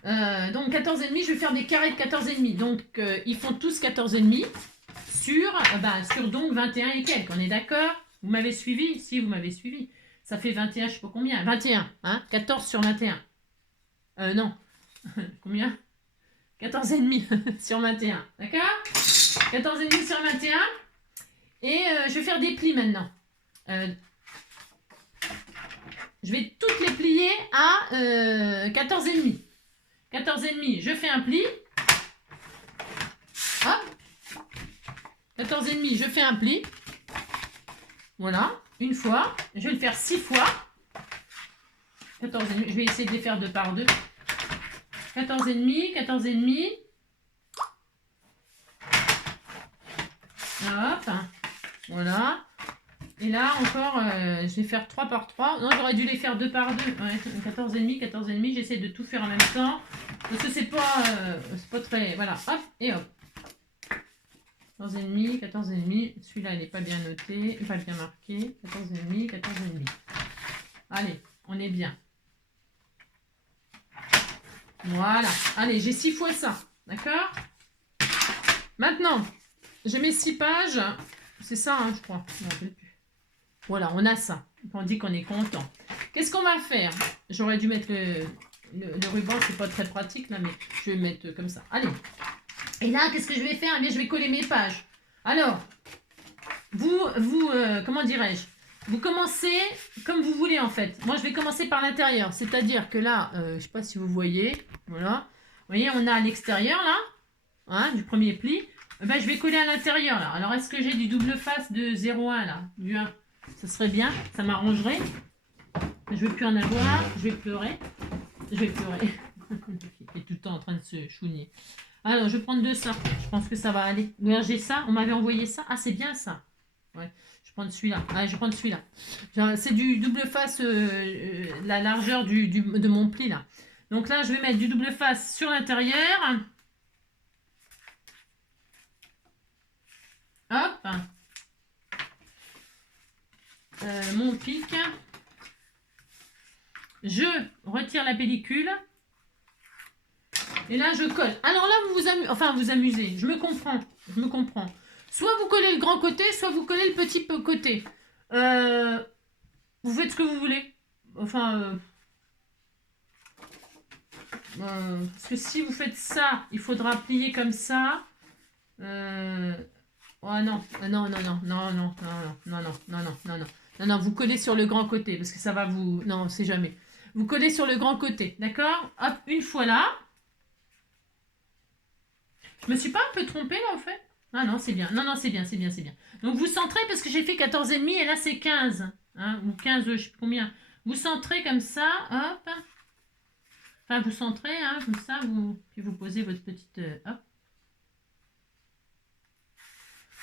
Donc 14 et demi, je vais faire des carrés de 14 et demi. Donc ils font tous 14 et demi sur donc 21 et quelques. On est d'accord? Vous m'avez suivi? Si, vous m'avez suivi. Ça fait 21, je sais pas combien. 21, hein? 14 sur 21. Non. Combien? 14 et demi sur 21. D'accord? 14 et demi sur 21. Et je vais faire des plis maintenant. Je vais toutes les plier à 14 et demi. 14 et demi, je fais un pli. Hop. 14 et demi, je fais un pli. Voilà, une fois. Je vais le faire 6 fois. 14 et demi, je vais essayer de les faire 2 par 2. 14 et demi, 14 et demi. Hop. Voilà. Et là, encore, je vais faire 3 par 3. Non, j'aurais dû les faire 2 par 2. Ouais, 14,5, 14,5. J'essaie de tout faire en même temps. Parce que c'est pas très... Voilà, hop, et hop. 14,5, 14,5. Celui-là, il n'est pas bien noté. Pas bien marqué. 14,5, 14,5. Allez, on est bien. Voilà. Allez, j'ai 6 fois ça. D'accord? Maintenant, j'ai mes 6 pages. C'est ça, hein, je crois. Non, voilà, on a ça. On dit qu'on est content. Qu'est-ce qu'on va faire? J'aurais dû mettre le ruban, c'est pas très pratique là, mais je vais mettre comme ça. Allez. Et là, qu'est-ce que je vais faire? Eh bien, je vais coller mes pages. Alors, comment dirais-je? Vous commencez comme vous voulez en fait. Moi, je vais commencer par l'intérieur. C'est-à-dire que là, je sais pas si vous voyez. Voilà. Vous voyez, on a à l'extérieur là, hein, du premier pli. Eh ben, je vais coller à l'intérieur là. Alors, est-ce que j'ai du double face de 0,1 là? Du 1. Ça serait bien, ça m'arrangerait. Je ne veux plus en avoir, je vais pleurer. Je vais pleurer. Il est tout le temps en train de se chougner. Alors, je vais prendre de ça. Je pense que ça va aller. Regarde, j'ai ça. On m'avait envoyé ça. Ah, c'est bien ça. Ouais. Je vais prendre celui-là. Allez, je vais prendre celui-là. C'est du double face, la largeur de mon pli là. Donc là, je vais mettre du double face sur l'intérieur. Hop. Mon pic. Je retire la pellicule. Et là, je colle. Alors là, vous amusez. Je me comprends. Je me comprends. Soit vous collez le grand côté, soit vous collez le petit côté. Vous faites ce que vous voulez. Enfin... parce que si vous faites ça, il faudra plier comme ça. Oh non, non, non, non, non, non, non, non, non, non, non, non, non, non, non, vous collez sur le grand côté parce que ça va vous... Non, c'est jamais. Vous collez sur le grand côté, d'accord? Hop, une fois là. Je me suis pas un peu trompée là en fait? Ah non, c'est bien. Non, non, c'est bien, c'est bien, c'est bien. Donc vous centrez parce que j'ai fait 14,5 et là c'est 15. Hein, ou 15, je sais plus combien. Vous centrez comme ça, hop. Enfin, vous centrez, hein, comme ça, puis vous posez votre petite... hop.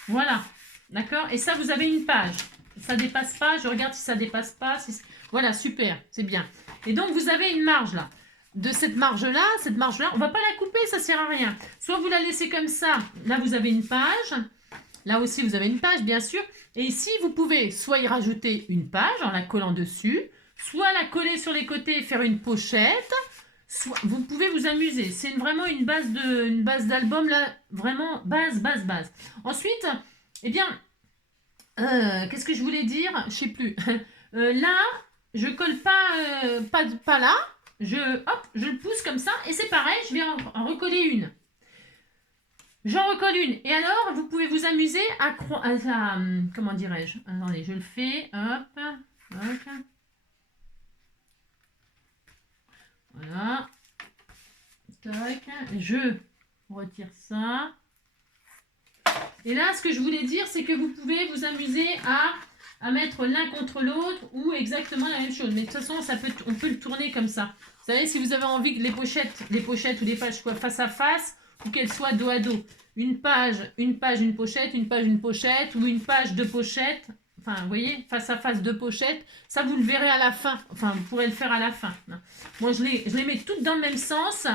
Voilà, d'accord? Et ça, vous avez une page. Ça dépasse pas, je regarde si ça dépasse pas. Voilà, super, c'est bien. Et donc, vous avez une marge là. De cette marge-là, on va pas la couper, ça sert à rien. Soit vous la laissez comme ça, là vous avez une page. Là aussi, vous avez une page, bien sûr. Et ici, vous pouvez soit y rajouter une page en la collant dessus, soit la coller sur les côtés et faire une pochette. Soit, vous pouvez vous amuser. C'est vraiment une base d'album, là, vraiment base. Ensuite, eh bien, qu'est-ce que je voulais dire? Je sais plus. Là, je colle pas là. Je le pousse comme ça. Et c'est pareil, je vais en recoller une. J'en recolle une. Et alors, vous pouvez vous amuser à comment dirais-je? Attendez, je le fais. Hop. Voilà. Tac. Je retire ça. Et là, ce que je voulais dire, c'est que vous pouvez vous amuser à mettre l'un contre l'autre ou exactement la même chose. Mais de toute façon, on peut le tourner comme ça. Vous savez, si vous avez envie que les pochettes ou les pages soient face à face ou qu'elles soient dos à dos. Une page, une pochette, une page, une pochette ou une page, deux pochettes. Enfin, vous voyez, face à face, deux pochettes. Ça, vous le verrez à la fin. Enfin, vous pourrez le faire à la fin. Moi, je les mets toutes dans le même sens.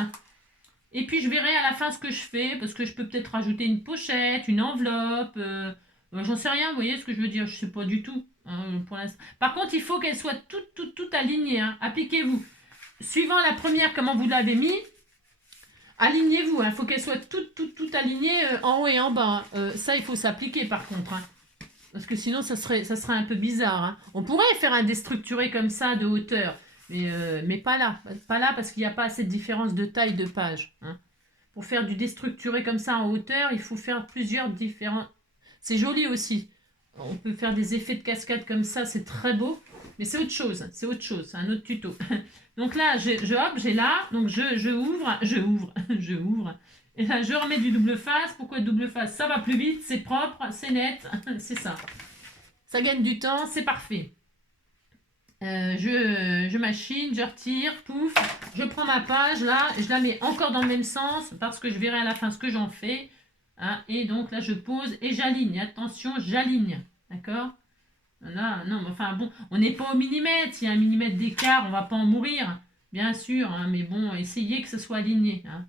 Et puis, je verrai à la fin ce que je fais. Parce que je peux peut-être rajouter une pochette, une enveloppe. J'en sais rien, vous voyez ce que je veux dire. Je ne sais pas du tout. Hein, pour l'instant. Par contre, il faut qu'elles soient toutes alignées. Hein. Appliquez-vous. Suivant la première, comment vous l'avez mis, alignez-vous. Il faut qu'elles soient toutes alignées en haut et en bas. Ça, il faut s'appliquer par contre. Hein. Parce que sinon, ça serait un peu bizarre. Hein. On pourrait faire un déstructuré comme ça de hauteur. Mais pas là. Pas là parce qu'il n'y a pas assez de différence de taille de page. Hein. Pour faire du déstructuré comme ça en hauteur, il faut faire plusieurs différents... C'est joli aussi. On peut faire des effets de cascade comme ça, c'est très beau. Mais c'est autre chose. C'est un autre tuto. Donc là, j'ai là. Donc je ouvre. Et là, je remets du double face. Pourquoi double face? Ça va plus vite, c'est propre, c'est net. C'est ça. Ça gagne du temps, c'est parfait. Je machine, je retire, pouf. Je prends ma page là, je la mets encore dans le même sens parce que je verrai à la fin ce que j'en fais. Hein, et donc là, je pose et j'aligne. Attention, j'aligne. D'accord? Voilà, non, mais enfin bon, on n'est pas au millimètre. S'il y a un millimètre d'écart, on va pas en mourir, bien sûr, hein, mais bon, essayez que ce soit aligné. Hein.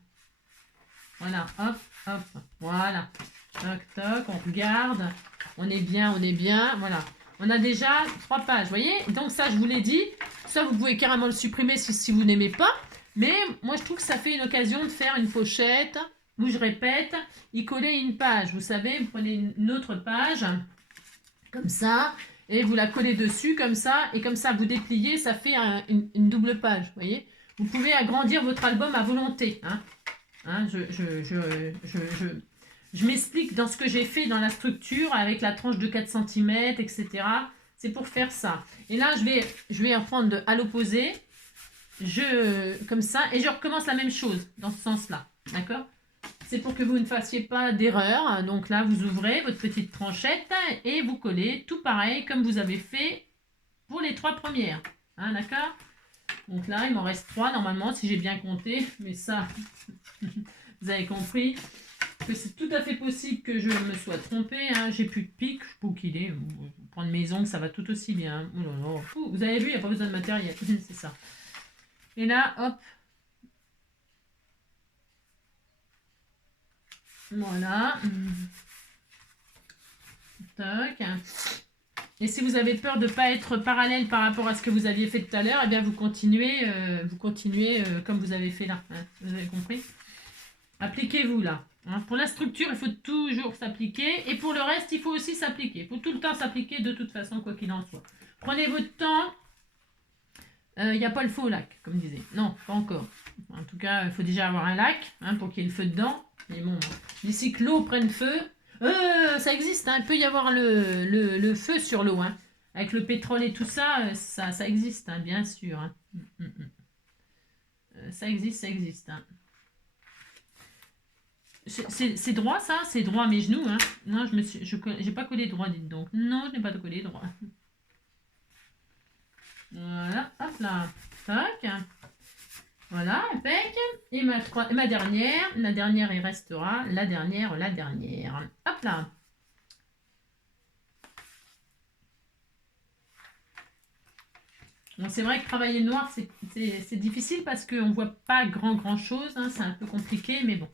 Voilà, hop, hop, voilà. Toc, toc, on regarde. On est bien, voilà. On a déjà 3 pages, vous voyez? Donc ça, je vous l'ai dit. Ça, vous pouvez carrément le supprimer si vous n'aimez pas. Mais moi, je trouve que ça fait une occasion de faire une pochette où je répète, y coller une page. Vous savez, vous prenez une autre page, comme ça, et vous la collez dessus, comme ça, et comme ça, vous dépliez, ça fait une double page, vous voyez? Vous pouvez agrandir votre album à volonté, hein. Hein, je m'explique dans ce que j'ai fait dans la structure avec la tranche de 4 cm, etc. C'est pour faire ça. Et là, je vais reprendre à l'opposé. Comme ça. Et je recommence la même chose dans ce sens-là. D'accord? C'est pour que vous ne fassiez pas d'erreur. Donc là, vous ouvrez votre petite tranchette et vous collez tout pareil comme vous avez fait pour les 3 premières. Hein, d'accord? Donc là, il m'en reste 3 normalement, si j'ai bien compté. Mais ça, vous avez compris que c'est tout à fait possible que je me sois trompée. Hein. J'ai plus de pic, je peux qu'il est. Prendre mes ongles, ça va tout aussi bien. Oh là là. Vous avez vu, il n'y a pas besoin de matériel. C'est ça. Et là, hop. Voilà. Toc. Et si vous avez peur de ne pas être parallèle par rapport à ce que vous aviez fait tout à l'heure, eh bien vous continuez comme vous avez fait là. Hein. Vous avez compris? Appliquez-vous là. Hein. Pour la structure, il faut toujours s'appliquer. Et pour le reste, il faut aussi s'appliquer. Il faut tout le temps s'appliquer de toute façon, quoi qu'il en soit. Prenez votre temps. Il n'y a pas le feu au lac, comme disait. Non, pas encore. En tout cas, il faut déjà avoir un lac hein, pour qu'il y ait le feu dedans. Mais bon, d'ici que l'eau prenne feu, ça existe. Hein, il peut y avoir le feu sur l'eau. Hein. Avec le pétrole et tout ça, ça existe, hein, bien sûr. Hein. Ça existe, ça existe. Hein. C'est droit ça? C'est droit à mes genoux. Hein. Non, j'ai pas collé droit, dites donc. Non, je n'ai pas collé droit. Voilà, hop là. Tac. Voilà, impec. Et ma dernière, la dernière, il restera la dernière. Hop là. Bon, c'est vrai que travailler noir, c'est difficile parce qu'on ne voit pas grand chose. Hein, c'est un peu compliqué, mais bon.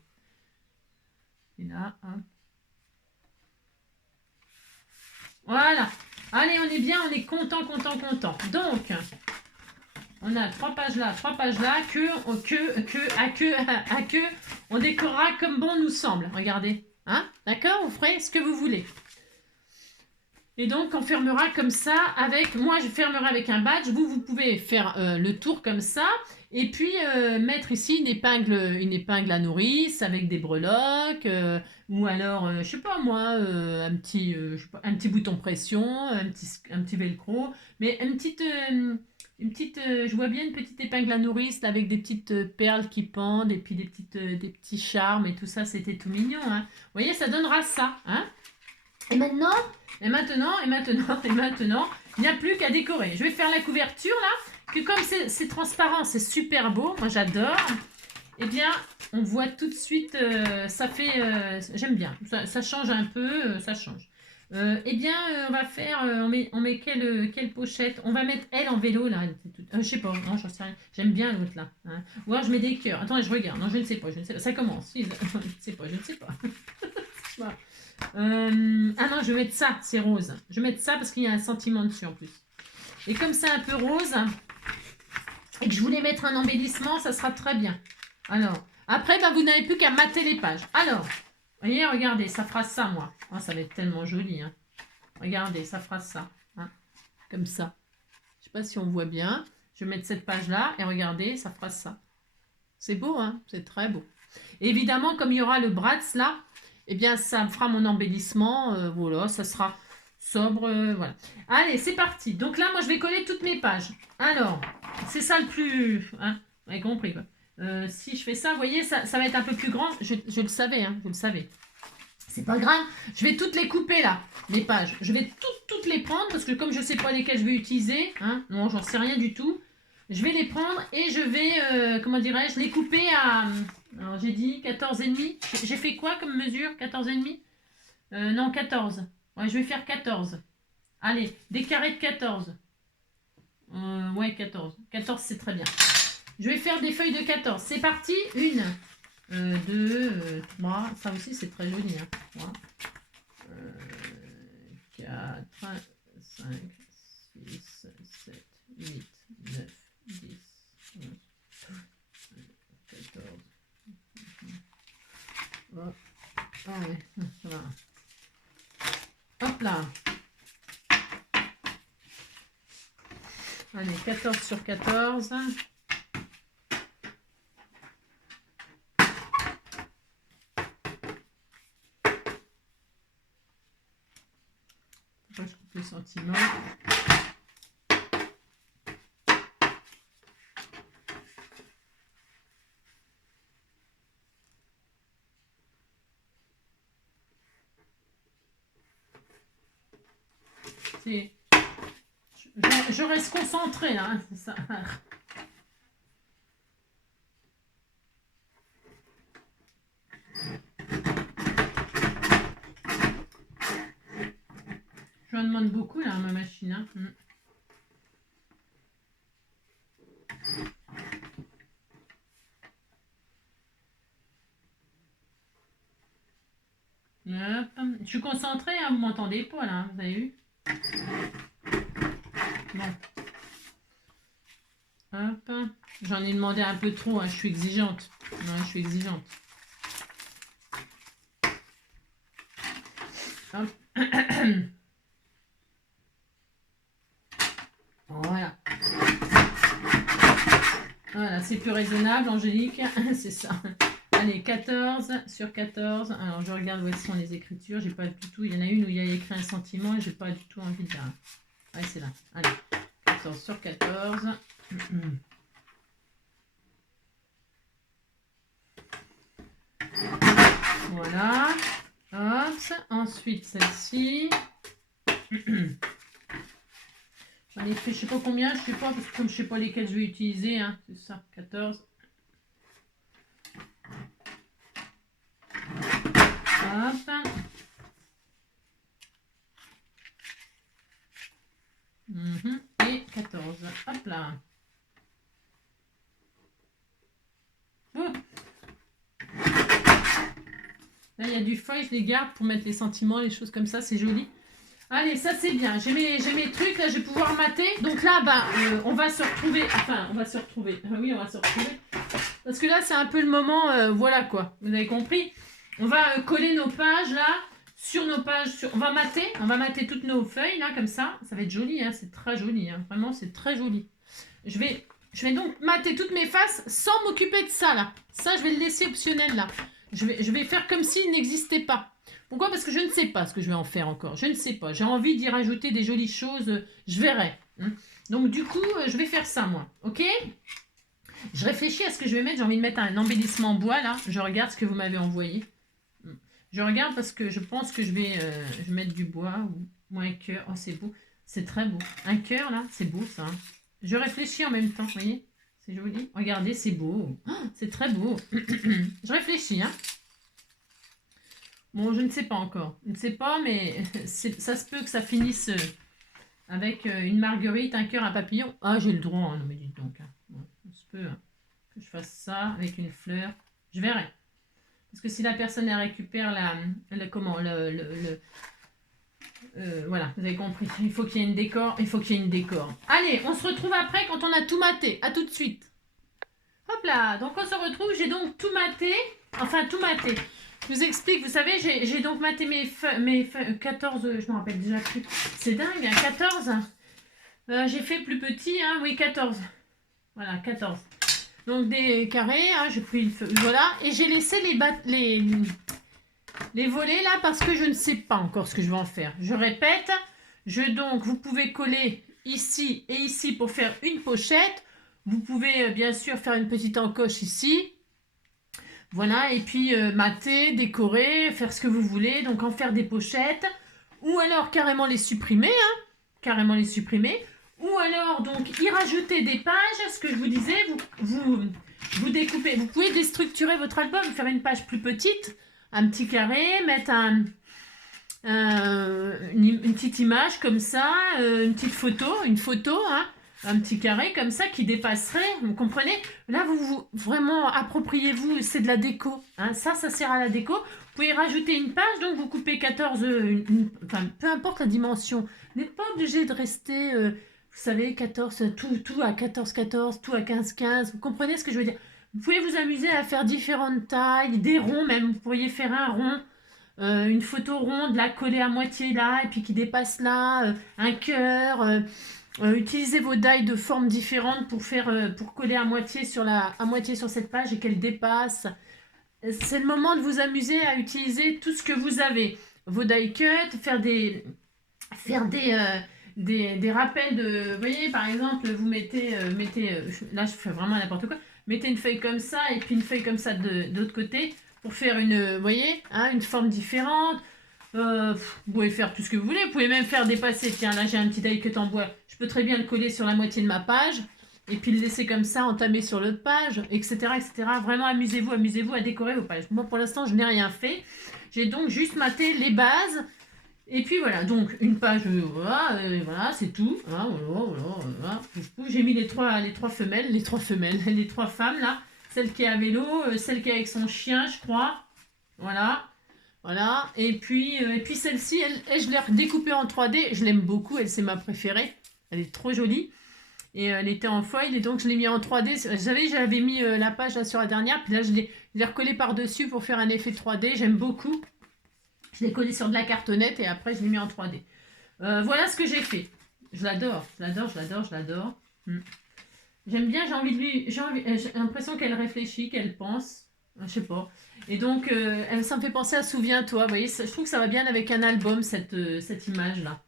Et là, hop. Voilà. Allez, on est bien, on est content. Donc, on a 3 pages là, que, on décorera comme bon nous semble. Regardez. Hein? D'accord? Vous ferez ce que vous voulez. Et donc, on fermera comme ça avec... Moi, je fermerai avec un badge. Vous pouvez faire le tour comme ça. Et puis, mettre ici une épingle à nourrice avec des breloques. Ou alors, je sais pas moi, un petit bouton pression, un petit velcro. Mais je vois bien une petite épingle à nourrice là, avec des petites perles qui pendent. Et puis des petits charmes et tout ça. C'était tout mignon. Hein. Vous voyez, ça donnera ça. Hein. Et maintenant, il n'y a plus qu'à décorer. Je vais faire la couverture là, que comme c'est transparent, c'est super beau, moi j'adore. Eh bien, on voit tout de suite, ça fait, j'aime bien, ça change un peu, ça change. Eh bien, on va faire, on met quelle pochette? On va mettre elle en vélo là. Je sais pas, non, j'en sais rien. J'aime bien l'autre là. Hein. Ou alors je mets des cœurs. Attends, je regarde. Non, je ne sais pas. Ça commence. Je ne sais pas. Voilà. Ah non, je vais mettre ça, c'est rose. Je vais mettre ça parce qu'il y a un sentiment dessus en plus. Et comme c'est un peu rose, et que je voulais mettre un embellissement, ça sera très bien. Alors, après, ben, vous n'avez plus qu'à mater les pages. Alors, vous voyez, regardez, ça fera ça, moi. Oh, ça va être tellement joli. Hein. Regardez, ça fera ça. Hein. Comme ça. Je ne sais pas si on voit bien. Je vais mettre cette page-là et regardez, ça fera ça. C'est beau, hein. C'est très beau. Et évidemment, comme il y aura le Bratz là, eh bien, ça me fera mon embellissement. Voilà, ça sera sobre. Voilà. Allez, c'est parti. Donc là, moi, je vais coller toutes mes pages. Alors, c'est ça le plus... Hein, vous avez compris, quoi. Si je fais ça, vous voyez, ça va être un peu plus grand. Je le savais, hein, je le savais. C'est pas grave. Je vais toutes les couper, là, mes pages. Je vais toutes les prendre, parce que comme je sais pas lesquelles je vais utiliser, hein, non, j'en sais rien du tout. Je vais les prendre et je vais, comment dirais-je, les couper à... Alors, j'ai dit 14,5. J'ai fait quoi comme mesure? 14,5 non, 14. Ouais, je vais faire 14. Allez, des carrés de 14. Ouais, 14. 14, c'est très bien. Je vais faire des feuilles de 14. C'est parti. 1, 2, 3. Ça aussi, c'est très joli. 3, 4, 5, 6, 7, 8, 9, 10, 11, 14. Hop. Ah ouais, ça va. Hop là. Allez, 14 sur 14. Je coupe les sentiments. Je reste concentrée là, hein, c'est ça. Je en demande beaucoup là, ma machine. Hein. Hop. Je suis concentrée, hein, vous m'entendez pas là, vous avez vu? Bon. Hop. J'en ai demandé un peu trop, hein, je suis exigeante. Non, je suis exigeante. Hop. Voilà. Voilà, c'est plus raisonnable, Angélique. C'est ça. Allez, 14 sur 14. Alors, je regarde où sont les écritures. J'ai pas du tout. Il y en a une où il y a écrit un sentiment et j'ai pas du tout envie de dire. Ouais, c'est là. Allez, 14 sur 14. Voilà. Hop. Ensuite, celle-ci. J'en ai fait je sais pas combien, je sais pas, parce que comme je sais pas lesquels je vais utiliser, hein, c'est ça, 14. Hop. Et 14. Hop là. Là, il y a du feuille, je les garde pour mettre les sentiments, les choses comme ça, c'est joli. Allez, ça c'est bien. J'ai mes trucs, là, je vais pouvoir mater. Donc là, bah, on va se retrouver. Enfin, on va se retrouver. Oui, on va se retrouver. Parce que là, c'est un peu le moment, voilà quoi. Vous avez compris? On va coller nos pages là, sur nos pages. On va mater toutes nos feuilles là, comme ça. Ça va être joli, hein, c'est très joli. Hein. Vraiment, c'est très joli. Je vais donc mater toutes mes faces sans m'occuper de ça là. Ça, je vais le laisser optionnel là. Je vais faire comme s'il n'existait pas. Pourquoi? Parce que je ne sais pas ce que je vais en faire encore. Je ne sais pas. J'ai envie d'y rajouter des jolies choses. Je verrai. Hein. Donc, du coup, je vais faire ça, moi. OK? Je réfléchis à ce que je vais mettre. J'ai envie de mettre un embellissement bois, là. Je regarde ce que vous m'avez envoyé. Je regarde parce que je pense que je vais mettre du bois ou un cœur. Oh, c'est beau. C'est très beau. Un cœur, là, c'est beau, ça. Hein. Je réfléchis en même temps, vous voyez? C'est joli. Regardez, c'est beau. Oh, c'est très beau. Je réfléchis, hein. Bon, je ne sais pas encore. Je ne sais pas, mais ça se peut que ça finisse avec une marguerite, un cœur, un papillon. Ah, j'ai le droit. Hein. Non, mais dites donc. Hein. Ouais, ça se peut hein, que je fasse ça avec une fleur. Je verrai. Parce que si la personne elle récupère voilà, vous avez compris. Il faut qu'il y ait une décor. Il faut qu'il y ait une décor. Allez, on se retrouve après quand on a tout maté. À tout de suite. Hop là. Donc on se retrouve. J'ai donc tout maté. Enfin, tout maté. Je vous explique, vous savez, j'ai donc maté mes 14, je me rappelle déjà plus. C'est dingue, hein, 14. J'ai fait plus petit, hein, oui, 14. Voilà, 14. Donc des carrés, hein, j'ai pris voilà. Et j'ai laissé les volets là parce que je ne sais pas encore ce que je vais en faire. Je répète, donc, vous pouvez coller ici et ici pour faire une pochette. Vous pouvez bien sûr faire une petite encoche ici. Voilà, et puis mater, décorer, faire ce que vous voulez, donc en faire des pochettes, ou alors carrément les supprimer, hein, carrément les supprimer, ou alors donc y rajouter des pages, ce que je vous disais, vous découpez, vous pouvez déstructurer votre album, faire une page plus petite, un petit carré, mettre une petite image comme ça, une petite photo, hein, un petit carré comme ça qui dépasserait, vous comprenez? Là, vraiment appropriez-vous, c'est de la déco, hein, ça sert à la déco. Vous pouvez rajouter une page, donc vous coupez 14, enfin, peu importe la dimension. Vous n'êtes pas obligé de rester, vous savez, 14, tout à 14, 14, tout à 15, 15. Vous comprenez ce que je veux dire? Vous pouvez vous amuser à faire différentes tailles, des ronds même. Vous pourriez faire un rond, une photo ronde, là, collée à moitié là, et puis qui dépasse là, un cœur. Utilisez vos die de formes différentes pour coller à moitié sur cette page et qu'elle dépasse. C'est le moment de vous amuser à utiliser tout ce que vous avez. Vos die cut, faire des rappels de... Vous voyez, par exemple, vous mettez... là, je fais vraiment n'importe quoi. Mettez une feuille comme ça et puis une feuille comme ça de l'autre côté pour faire vous voyez, hein, une forme différente. Vous pouvez faire tout ce que vous voulez. Vous pouvez même faire dépasser. Tiens, là, j'ai un petit die cut en bois. Je peux très bien le coller sur la moitié de ma page et puis le laisser comme ça, entamer sur l'autre page, etc., etc. Vraiment, amusez-vous à décorer vos pages. Moi, pour l'instant, je n'ai rien fait. J'ai donc juste maté les bases. Et puis voilà, donc une page, voilà, c'est tout. Hein, voilà. J'ai mis les trois femelles, les trois femmes là. Celle qui est à vélo, celle qui est avec son chien, je crois. Voilà. Voilà. Et puis celle-ci, je l'ai redécoupée en 3D. Je l'aime beaucoup, c'est ma préférée. Elle est trop jolie. Et elle était en foil et donc je l'ai mis en 3D. J'avais mis la page là sur la dernière. Puis là, je l'ai recollée par-dessus pour faire un effet 3D. J'aime beaucoup. Je l'ai collé sur de la cartonnette et après je l'ai mis en 3D. Voilà ce que j'ai fait. Je l'adore. J'aime bien, j'ai l'impression qu'elle réfléchit, qu'elle pense. Je sais pas. Et donc, ça me fait penser à Souviens-toi. Vous voyez, je trouve que ça va bien avec un album, cette image-là.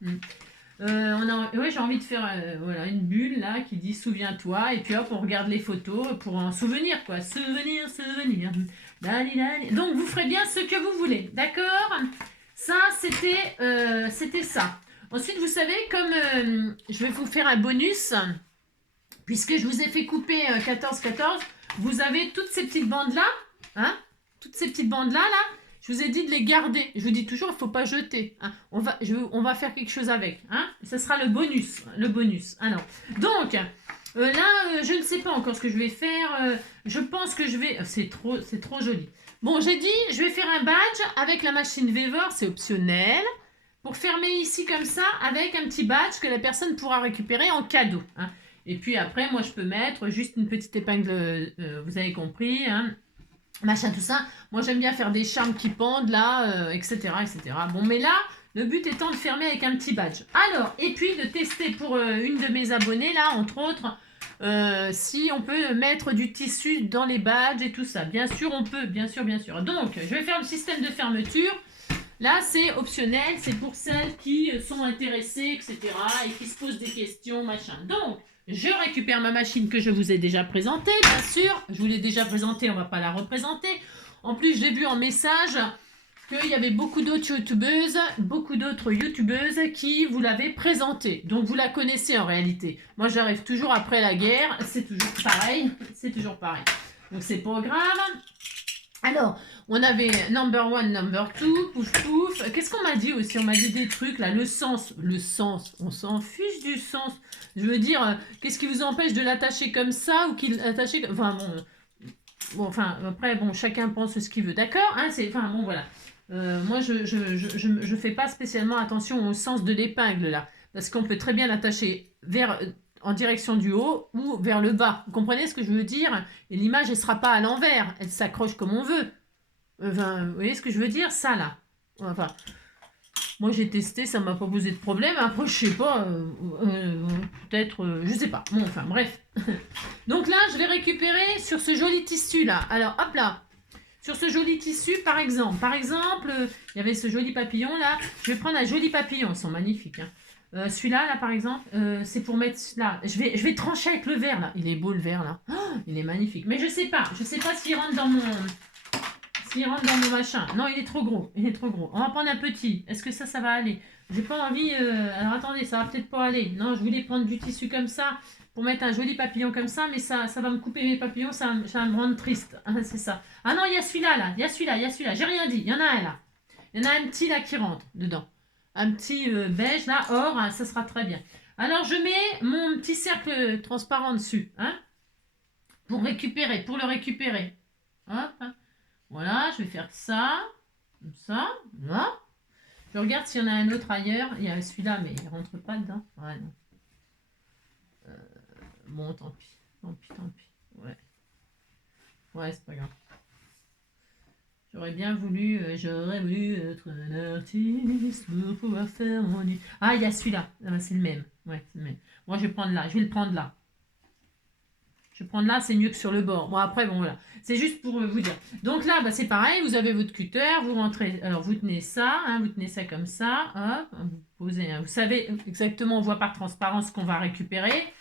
Ouais, j'ai envie de faire voilà, une bulle là qui dit Souviens-toi. Et puis hop, on regarde les photos pour en souvenir, quoi. Souvenir. Donc, vous ferez bien ce que vous voulez. D'accord? Ça, c'était ça. Ensuite, vous savez, comme je vais vous faire un bonus, puisque je vous ai fait couper 14-14, vous avez toutes ces petites bandes-là. Hein, toutes ces petites bandes-là, je vous ai dit de les garder. Je vous dis toujours, il ne faut pas jeter. Hein. On va faire quelque chose avec. Hein. Ce sera le bonus. Alors, donc, là, je ne sais pas encore ce que je vais faire. Je pense que je vais... C'est trop joli. Bon, j'ai dit, je vais faire un badge avec la machine Weaver. C'est optionnel. Pour fermer ici comme ça, avec un petit badge que la personne pourra récupérer en cadeau. Hein. Et puis après, moi, je peux mettre juste une petite épingle, vous avez compris, hein, machin, tout ça. Moi, j'aime bien faire des charmes qui pendent, là, etc., etc. Bon, mais là, le but étant de fermer avec un petit badge. Alors, et puis de tester pour une de mes abonnées, là, entre autres, si on peut mettre du tissu dans les badges et tout ça. Bien sûr, on peut, bien sûr. Donc, je vais faire le système de fermeture. Là, c'est optionnel, c'est pour celles qui sont intéressées, etc., et qui se posent des questions, machin. Donc, je récupère ma machine que je vous ai déjà présentée, bien sûr. Je vous l'ai déjà présentée, on ne va pas la représenter. En plus, j'ai vu en message qu'il y avait beaucoup d'autres youtubeuses qui vous l'avaient présentée. Donc, vous la connaissez en réalité. Moi, j'arrive toujours après la guerre, c'est toujours pareil. Donc, c'est pas grave. Alors, on avait number 1, number 2, pouf pouf. Qu'est-ce qu'on m'a dit aussi? On m'a dit des trucs là, le sens, on s'en fiche du sens. Je veux dire, qu'est-ce qui vous empêche de l'attacher comme ça ou qu'il l'attacher... Enfin bon, après, bon, chacun pense ce qu'il veut, d'accord, hein, bon, voilà. Moi, je fais pas spécialement attention au sens de l'épingle là, parce qu'on peut très bien l'attacher en direction du haut ou vers le bas. Vous comprenez ce que je veux dire? Et l'image, elle sera pas à l'envers. Elle s'accroche comme on veut. Vous voyez ce que je veux dire? Ça, là. Enfin, moi, j'ai testé, ça m'a pas posé de problème. Après, je sais pas. Peut-être, je sais pas. Bon, enfin, bref. Donc là, je vais récupérer sur ce joli tissu, là. Alors, hop là. Sur ce joli tissu, par exemple, il y avait ce joli papillon, là. Je vais prendre un joli papillon. Ils sont magnifiques, hein. Celui-là, là, par exemple, c'est pour mettre là. Je vais trancher avec le vert, là. Il est beau, le vert, là. Oh, il est magnifique. Mais je sais pas s'il rentre dans mon... machin. Non, il est trop gros. On va prendre un petit. Est-ce que ça va aller? J'ai pas envie... Alors, attendez, ça va peut-être pas aller. Non, je voulais prendre du tissu comme ça pour mettre un joli papillon comme ça, mais ça va me couper mes papillons, ça va me rendre triste. C'est ça. Ah non, il y a celui-là, là. J'ai rien dit. Il y en a un, là. Il y en a un petit là qui rentre dedans. Un petit beige là, or, hein, ça sera très bien. Alors je mets mon petit cercle transparent dessus, hein, pour le récupérer. Hop, hein. Voilà, je vais faire ça, comme ça, là. Je regarde s'il y en a un autre ailleurs. Il y a celui-là, mais il rentre pas dedans. Ouais, non. Bon, tant pis, tant pis, tant pis. Ouais, ouais, c'est pas grave. J'aurais voulu être un artiste pour pouvoir faire mon... Ah, il y a celui-là. Ah, c'est le même. Ouais, c'est le même. Moi, je vais prendre là. Je vais le prendre là. Je vais prendre là, c'est mieux que sur le bord. Bon, après, bon, voilà. C'est juste pour vous dire. Donc là, bah, c'est pareil. Vous avez votre cutter. Vous rentrez. Alors, vous tenez ça. Hein, vous tenez ça comme ça. Hop. Vous posez. Hein, vous savez exactement, on voit par transparence ce qu'on va récupérer.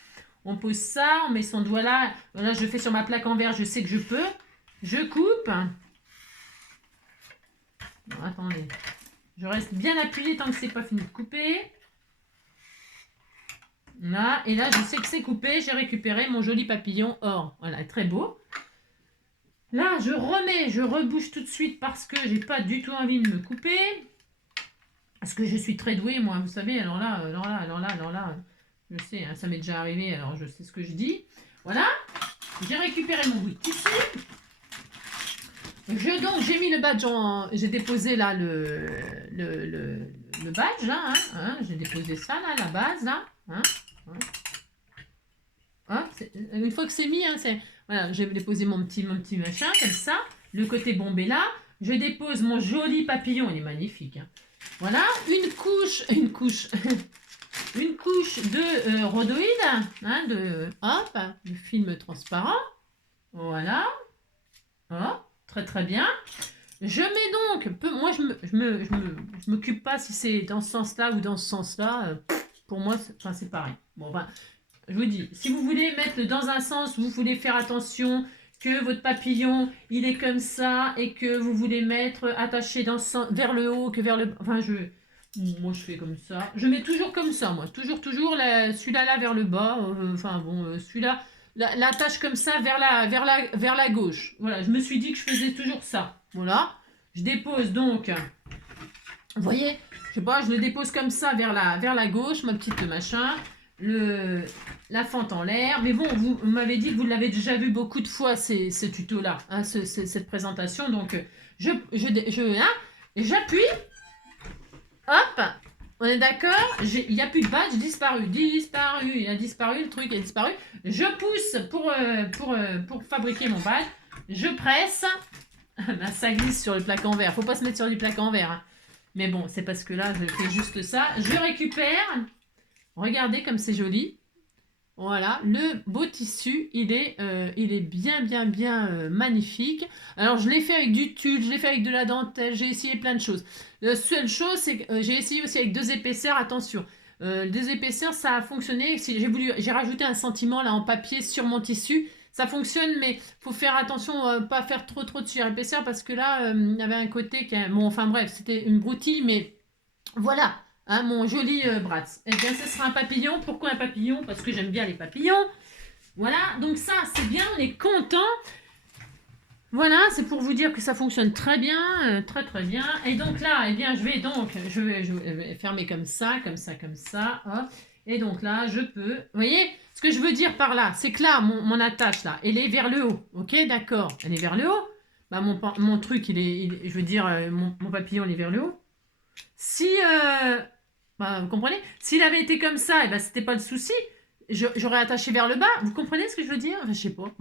On pose ça. On met son doigt là. Là, je fais sur ma plaque en verre. Je sais que je peux. Je coupe. Non, attendez. Je reste bien appuyée tant que c'est pas fini de couper. Là, et là, je sais que c'est coupé. J'ai récupéré mon joli papillon or. Voilà, très beau. Là, je rebouche tout de suite parce que j'ai pas du tout envie de me couper. Parce que je suis très douée, moi, vous savez. Alors là, je sais, hein, ça m'est déjà arrivé, alors je sais ce que je dis. Voilà, j'ai récupéré mon bout de tissu. Donc, j'ai mis le badge j'ai déposé là le badge, là, hein, j'ai déposé ça, là, la base, là, hein. Une fois que c'est mis, hein, voilà, j'ai déposé mon petit machin, comme ça. Le côté bombé là. Je dépose mon joli papillon, il est magnifique. Hein. Voilà, une couche une couche de rhodoïde, hein, de film transparent. Voilà. Oh, très très bien. Je mets donc, moi je m'occupe pas si c'est dans ce sens-là ou dans ce sens-là. Pour moi, c'est pareil. Bon, ben, je vous dis, si vous voulez mettre dans un sens où vous voulez faire attention que votre papillon, il est comme ça et que vous voulez mettre attaché vers le haut que vers le... Enfin, moi, je fais comme ça. Je mets toujours comme ça, moi. Toujours, celui-là là vers le bas. Celui-là, l'attache comme ça vers la gauche. Voilà, je me suis dit que je faisais toujours ça. Voilà. Je dépose donc... Vous voyez, je sais pas, je le dépose comme ça vers la gauche, ma petite machin. La fente en l'air. Mais bon, vous m'avez dit que vous l'avez déjà vu beaucoup de fois, ce tuto-là, hein, cette présentation. Donc, j'appuie. Hop, on est d'accord. Il n'y a plus de badge, disparu. Il a disparu, le truc a disparu. Je pousse pour fabriquer mon badge. Je presse. Ça glisse sur le plaque en verre. Faut pas se mettre sur du plaque en verre. Hein. Mais bon, c'est parce que là, je fais juste ça. Je récupère. Regardez comme c'est joli. Voilà, le beau tissu, il est bien magnifique. Alors, je l'ai fait avec du tulle, je l'ai fait avec de la dentelle, j'ai essayé plein de choses. La seule chose, c'est que j'ai essayé aussi avec 2 épaisseurs, attention. 2 épaisseurs, ça a fonctionné. J'ai rajouté un sentiment là en papier sur mon tissu. Ça fonctionne, mais faut faire attention, pas faire trop de surépaisseur parce que là, il y avait un côté bon, enfin bref, c'était une broutille, mais voilà. Hein, mon joli Bratz. Eh bien, ce sera un papillon. Pourquoi un papillon? Parce que j'aime bien les papillons. Voilà, donc ça, c'est bien, on est content. Voilà, c'est pour vous dire que ça fonctionne très bien, très très bien. Et donc là, eh bien, je vais fermer comme ça. Hop. Et donc là, je peux... Vous voyez, ce que je veux dire par là, c'est que là, mon attache, là, elle est vers le haut. Ok, d'accord, elle est vers le haut. Bah, mon truc, je veux dire, mon papillon, il est vers le haut. Si... vous comprenez? S'il avait été comme ça, et ben, c'était pas le souci. J'aurais attaché vers le bas. Vous comprenez ce que je veux dire? Enfin, je sais pas.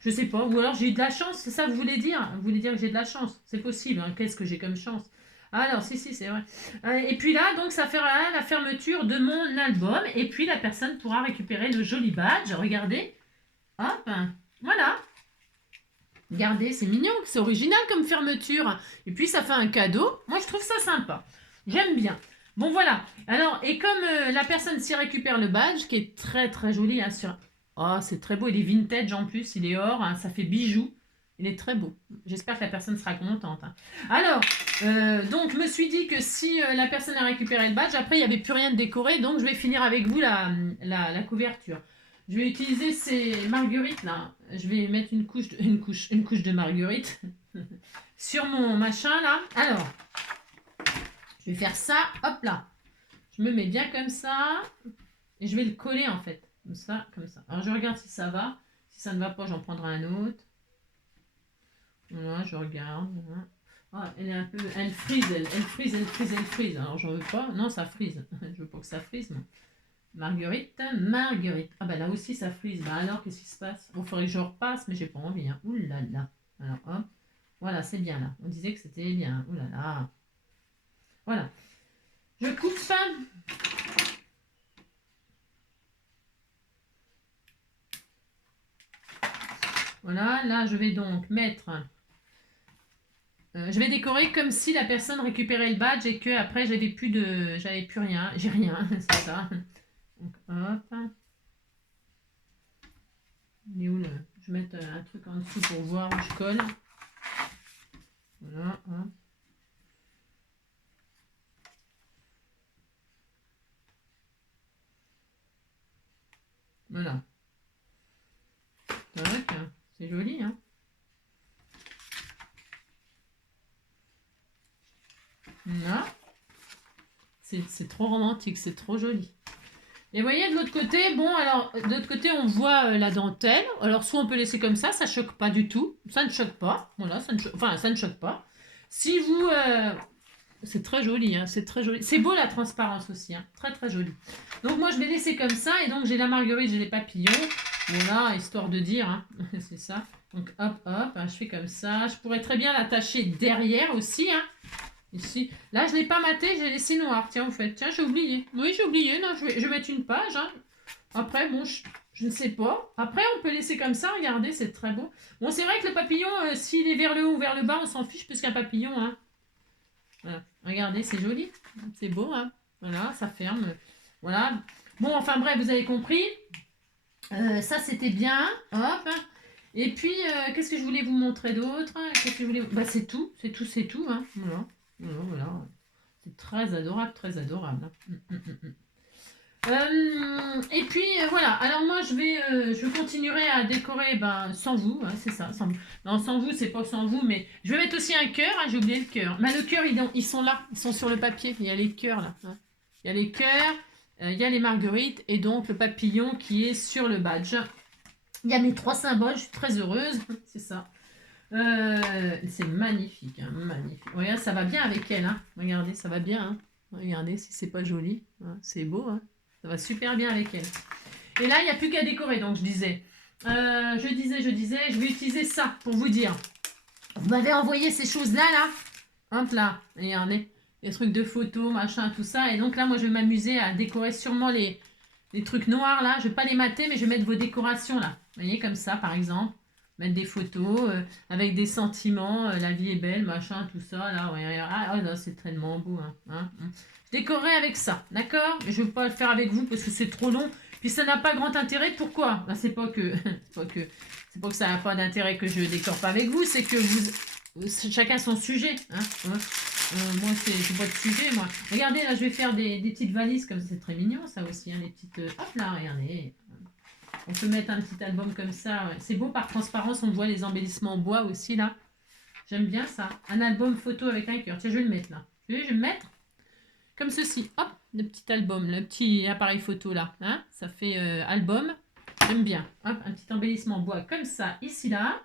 Je sais pas. Ou alors j'ai eu de la chance. C'est ça que vous voulez dire? Vous voulez dire que j'ai de la chance? C'est possible. Hein. Qu'est-ce que j'ai comme chance? Alors, si, c'est vrai. Et puis là, donc, ça fera la fermeture de mon album. Et puis, la personne pourra récupérer le joli badge. Regardez. Hop. Voilà. Regardez, c'est mignon. C'est original comme fermeture. Et puis, ça fait un cadeau. Moi, je trouve ça sympa. J'aime bien. Bon, voilà. Alors, et comme la personne s'y récupère le badge, qui est très, très joli, hein, Oh, c'est très beau. Il est vintage en plus. Il est or. Hein, ça fait bijou. Il est très beau. J'espère que la personne sera contente. Hein. Alors, donc, je me suis dit que si la personne a récupéré le badge, après, il n'y avait plus rien de décoré. Donc, je vais finir avec vous la couverture. Je vais utiliser ces marguerites, là. Je vais mettre une couche de marguerite sur mon machin, là. Alors... Je vais faire ça, hop là. Je me mets bien comme ça. Et je vais le coller en fait. Comme ça, comme ça. Alors je regarde si ça va. Si ça ne va pas, j'en prendrai un autre. Voilà, je regarde. Voilà. Ah, elle est un peu... Elle frise, elle frise, elle frise, elle frise. Alors j'en veux pas. Non, ça frise. Je veux pas que ça frise, moi. Marguerite, Marguerite. Ah bah là aussi ça frise. Bah alors qu'est-ce qui se passe? Il faudrait que je repasse, mais j'ai pas envie. Hein. Ouh là là. Alors hop. Voilà, c'est bien là. On disait que c'était bien. Ouh là là. Voilà. Je coupe. Voilà, là je vais donc mettre... je vais décorer comme si la personne récupérait le badge et que après j'avais plus rien. J'ai rien, c'est ça. Donc hop. Il est où le... Je vais mettre un truc en dessous pour voir où je colle. Voilà, hop. Voilà. C'est joli, hein. Là. C'est trop romantique, c'est trop joli. Et vous voyez, de l'autre côté, bon, alors, de l'autre côté, on voit la dentelle. Alors, soit on peut laisser comme ça choque pas du tout. Ça ne choque pas. Voilà, ça ne choque pas. Si vous... c'est très joli, hein, c'est très joli. C'est beau la transparence aussi, hein, très très joli. Donc, moi, je vais laisser comme ça. Et donc, j'ai la marguerite, j'ai les papillons. Voilà, histoire de dire, hein, c'est ça. Donc, hop, hop, hein, je fais comme ça. Je pourrais très bien l'attacher derrière aussi, hein. Ici. Là, je ne l'ai pas maté, j'ai laissé noir. Tiens, en fait. Tiens, j'ai oublié. Oui, j'ai oublié. Non, je vais mettre une page. Hein. Après, bon, je ne sais pas. Après, on peut laisser comme ça. Regardez, c'est très beau. Bon, c'est vrai que le papillon, s'il est vers le haut ou vers le bas, on s'en fiche plus qu'un papillon. Hein. Voilà. Regardez, c'est joli. C'est beau. Hein. Voilà, ça ferme. Voilà. Bon, enfin bref, vous avez compris. Ça, c'était bien. Hop. Et puis, qu'est-ce que je voulais vous montrer d'autre? Qu'est-ce que je voulais... Bah, c'est tout. C'est tout, c'est tout. Hein. Voilà. Voilà. C'est très adorable, très adorable. Et puis voilà, alors moi je continuerai à décorer sans vous, hein, c'est ça, sans vous. Non, sans vous, c'est pas sans vous, mais je vais mettre aussi un cœur, hein, j'ai oublié le cœur. Mais le cœur, ils sont là, ils sont sur le papier, il y a les cœurs là. Hein. Il y a les cœurs, il y a les marguerites et donc le papillon qui est sur le badge. Il y a mes 3 symboles, je suis très heureuse, c'est ça. C'est magnifique, hein, magnifique. Regarde, ça va bien avec elle, hein. Regardez, ça va bien. Hein. Regardez si c'est pas joli. Hein. C'est beau, hein. Ça va super bien avec elle. Et là, il n'y a plus qu'à décorer, donc je disais. Je vais utiliser ça pour vous dire. Vous m'avez envoyé ces choses-là, là. Hop là, regardez. Les trucs de photos, machin, tout ça. Et donc là, moi, je vais m'amuser à décorer sûrement les trucs noirs, là. Je ne vais pas les mater, mais je vais mettre vos décorations, là. Vous voyez, comme ça, par exemple. Mettre des photos avec des sentiments, la vie est belle, machin, tout ça, là. Ouais, là, c'est tellement beau, hein. Je décorerai avec ça, d'accord? Je ne veux pas le faire avec vous parce que c'est trop long. Puis ça n'a pas grand intérêt. Pourquoi? C'est pas que ça n'a pas d'intérêt que je décore pas avec vous, c'est que chacun son sujet. Hein, moi, c'est pas de sujet, moi. Regardez, là, je vais faire des petites valises comme ça. C'est très mignon, ça aussi. Hein, les petites... hop là, regardez. On peut mettre un petit album comme ça. Ouais. C'est beau par transparence. On voit les embellissements en bois aussi, là. J'aime bien ça. Un album photo avec un cœur. Tiens, je vais le mettre, là. Je vais le mettre comme ceci. Hop, le petit album, le petit appareil photo, là. Hein, ça fait album. J'aime bien. Hop, un petit embellissement en bois comme ça, ici, là.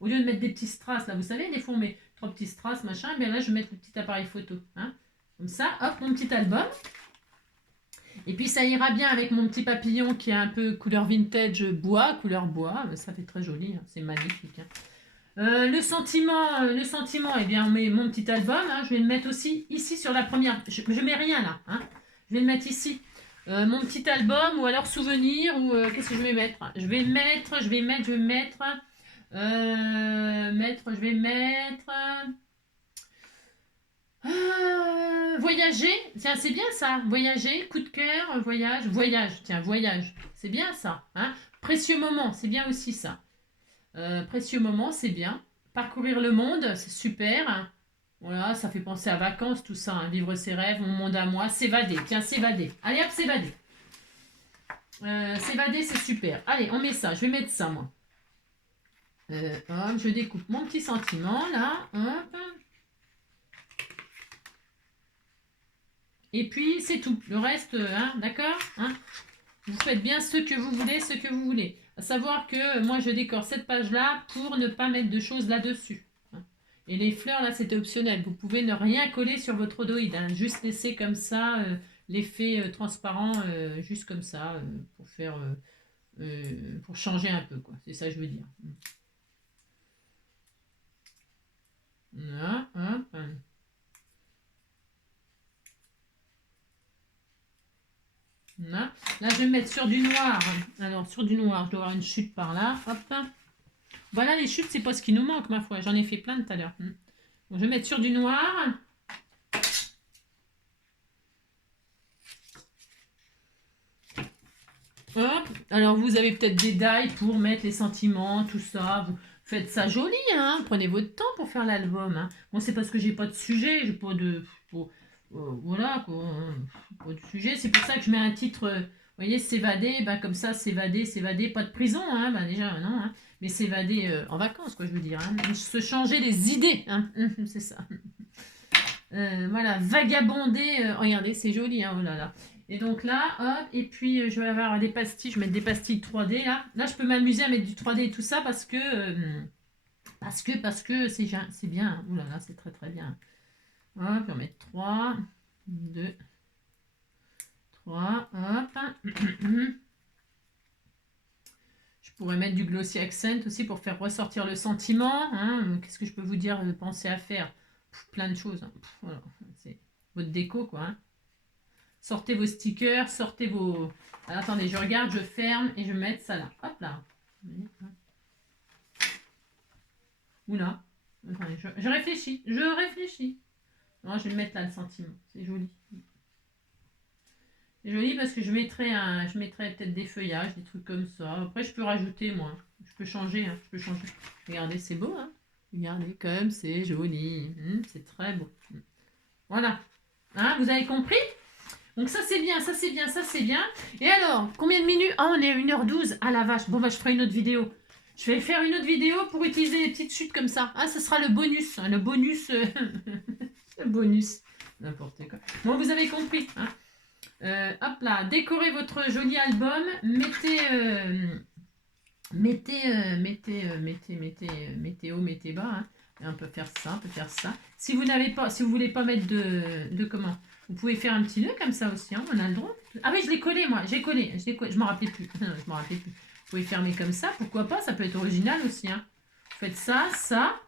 Au lieu de mettre des petits strass, là, vous savez, des fois, on met 3 petits strass, machin. Et bien là, je vais mettre le petit appareil photo. Hein. Comme ça, hop, mon petit album. Et puis ça ira bien avec mon petit papillon qui est un peu couleur vintage bois, couleur bois. Ça fait très joli, hein. C'est magnifique. Hein. Le sentiment, eh bien, on met mon petit album. Hein. Je vais le mettre aussi ici sur la première. Je mets rien là. Hein. Je vais le mettre ici. Mon petit album ou alors souvenir ou qu'est-ce que je vais mettre? Je vais mettre. Voyager, tiens, c'est bien ça. Voyager, coup de cœur, voyage. Tiens, voyage, c'est bien ça. Hein. Précieux moment, c'est bien aussi ça. Précieux moment, c'est bien. Parcourir le monde, c'est super. Hein. Voilà, ça fait penser à vacances, tout ça. Hein. Vivre ses rêves, mon monde à moi. S'évader, tiens, s'évader. Allez hop, s'évader. S'évader, c'est super. Allez, on met ça. Je vais mettre ça, moi. Hop, je découpe mon petit sentiment, là. Hop. Et puis, c'est tout. Le reste, hein, d'accord, hein, vous faites bien ce que vous voulez, ce que vous voulez. À savoir que moi, je décore cette page-là pour ne pas mettre de choses là-dessus. Hein. Et les fleurs, là, c'était optionnel. Vous pouvez ne rien coller sur votre odoïde. Hein. Juste laisser comme ça l'effet transparent, juste comme ça, pour faire... pour changer un peu, quoi. C'est ça que je veux dire. Là, hop. Là. Là, je vais me mettre sur du noir. Alors, sur du noir, je dois avoir une chute par là. Hop. Voilà, les chutes, c'est pas ce qui nous manque, ma foi. J'en ai fait plein tout à l'heure. Bon, je vais mettre sur du noir. Hop. Alors, vous avez peut-être des dailles pour mettre les sentiments, tout ça. Vous faites ça joli, hein. Prenez votre temps pour faire l'album. Hein. Bon, c'est parce que j'ai pas de sujet, j'ai pas de... voilà, quoi. Pas de sujet. C'est pour ça que je mets un titre... vous voyez, s'évader, bah, comme ça, s'évader, pas de prison, hein, bah, déjà, non, hein, mais s'évader en vacances, quoi, je veux dire, hein, se changer les idées, hein, c'est ça. Voilà, vagabonder, regardez, c'est joli, hein, oh là là. Et donc là, hop, et puis je vais avoir des pastilles, je vais mettre des pastilles 3D, là. Là, je peux m'amuser à mettre du 3D et tout ça parce que c'est bien, oh là là, c'est très très bien. Hop, on va mettre 3, 2, 3, hop. Je pourrais mettre du glossy accent aussi pour faire ressortir le sentiment. Hein. Qu'est-ce que je peux vous dire, penser à faire? Plein de choses. Hein. Voilà. C'est votre déco, quoi. Hein. Sortez vos stickers, sortez vos... Alors, attendez, je regarde, je ferme et je vais mettre ça là. Hop là. Oula. Attendez, je réfléchis. Je réfléchis. Non, je vais le mettre là, le sentiment. C'est joli. C'est joli parce que je mettrais peut-être des feuillages, des trucs comme ça. Après, je peux rajouter, moi. Je peux changer, hein. Je peux changer. Regardez, c'est beau, hein. Regardez comme c'est joli. C'est très beau. Voilà. Hein, vous avez compris? Donc ça, c'est bien, ça, c'est bien, ça, c'est bien. Et alors, combien de minutes? Ah, on est à 1h12. Ah, la vache. Bon, bah, je ferai une autre vidéo. Je vais faire une autre vidéo pour utiliser les petites chutes comme ça. Ah, ce sera le bonus. Hein, le bonus... le bonus. N'importe quoi. Bon, vous avez compris, hein. Hop là, décorez votre joli album, mettez haut, mettez bas, hein. Et on peut faire ça, on peut faire ça. Si vous voulez pas mettre de comment, vous pouvez faire un petit nœud comme ça aussi, hein, on a le droit. Ah oui, je l'ai collé moi, je m'en rappelais plus. Je m'en rappelais plus. Vous pouvez fermer comme ça, pourquoi pas, ça peut être original aussi, hein. Vous faites ça, ça.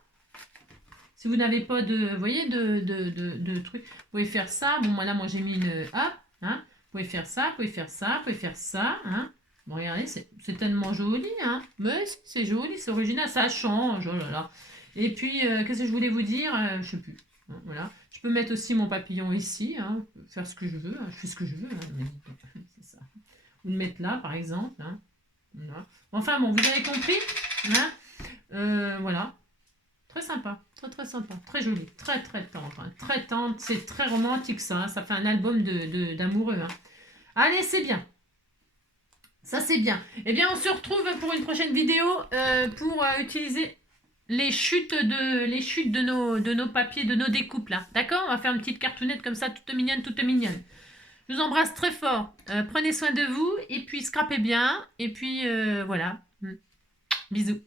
Si vous n'avez pas de, vous voyez, de trucs, vous pouvez faire ça. Bon, moi j'ai mis une hop. Hein. Vous pouvez faire ça, vous pouvez faire ça, vous pouvez faire ça. Hein. Bon, regardez, c'est tellement joli. Hein. Mais c'est joli, c'est original, ça change. Oh là là. Et puis, qu'est-ce que je voulais vous dire? Je ne sais plus. Hein, voilà. Je peux mettre aussi mon papillon ici, hein, faire ce que je veux. Hein. Je fais ce que je veux. Hein, c'est ça. Ou le mettre là, par exemple. Hein. Voilà. Enfin, bon, vous avez compris. Hein. Voilà. Très sympa, très très sympa, très joli, très très tendre, hein. Très tendre, c'est très romantique ça, hein. Ça fait un album d'amoureux. Hein. Allez, c'est bien, ça c'est bien. Eh bien, on se retrouve pour une prochaine vidéo pour utiliser les chutes de nos papiers, de nos découpes là. D'accord? On va faire une petite cartoonnette comme ça, toute mignonne, toute mignonne. Je vous embrasse très fort. Prenez soin de vous et puis scrapez bien. Et puis voilà. Bisous.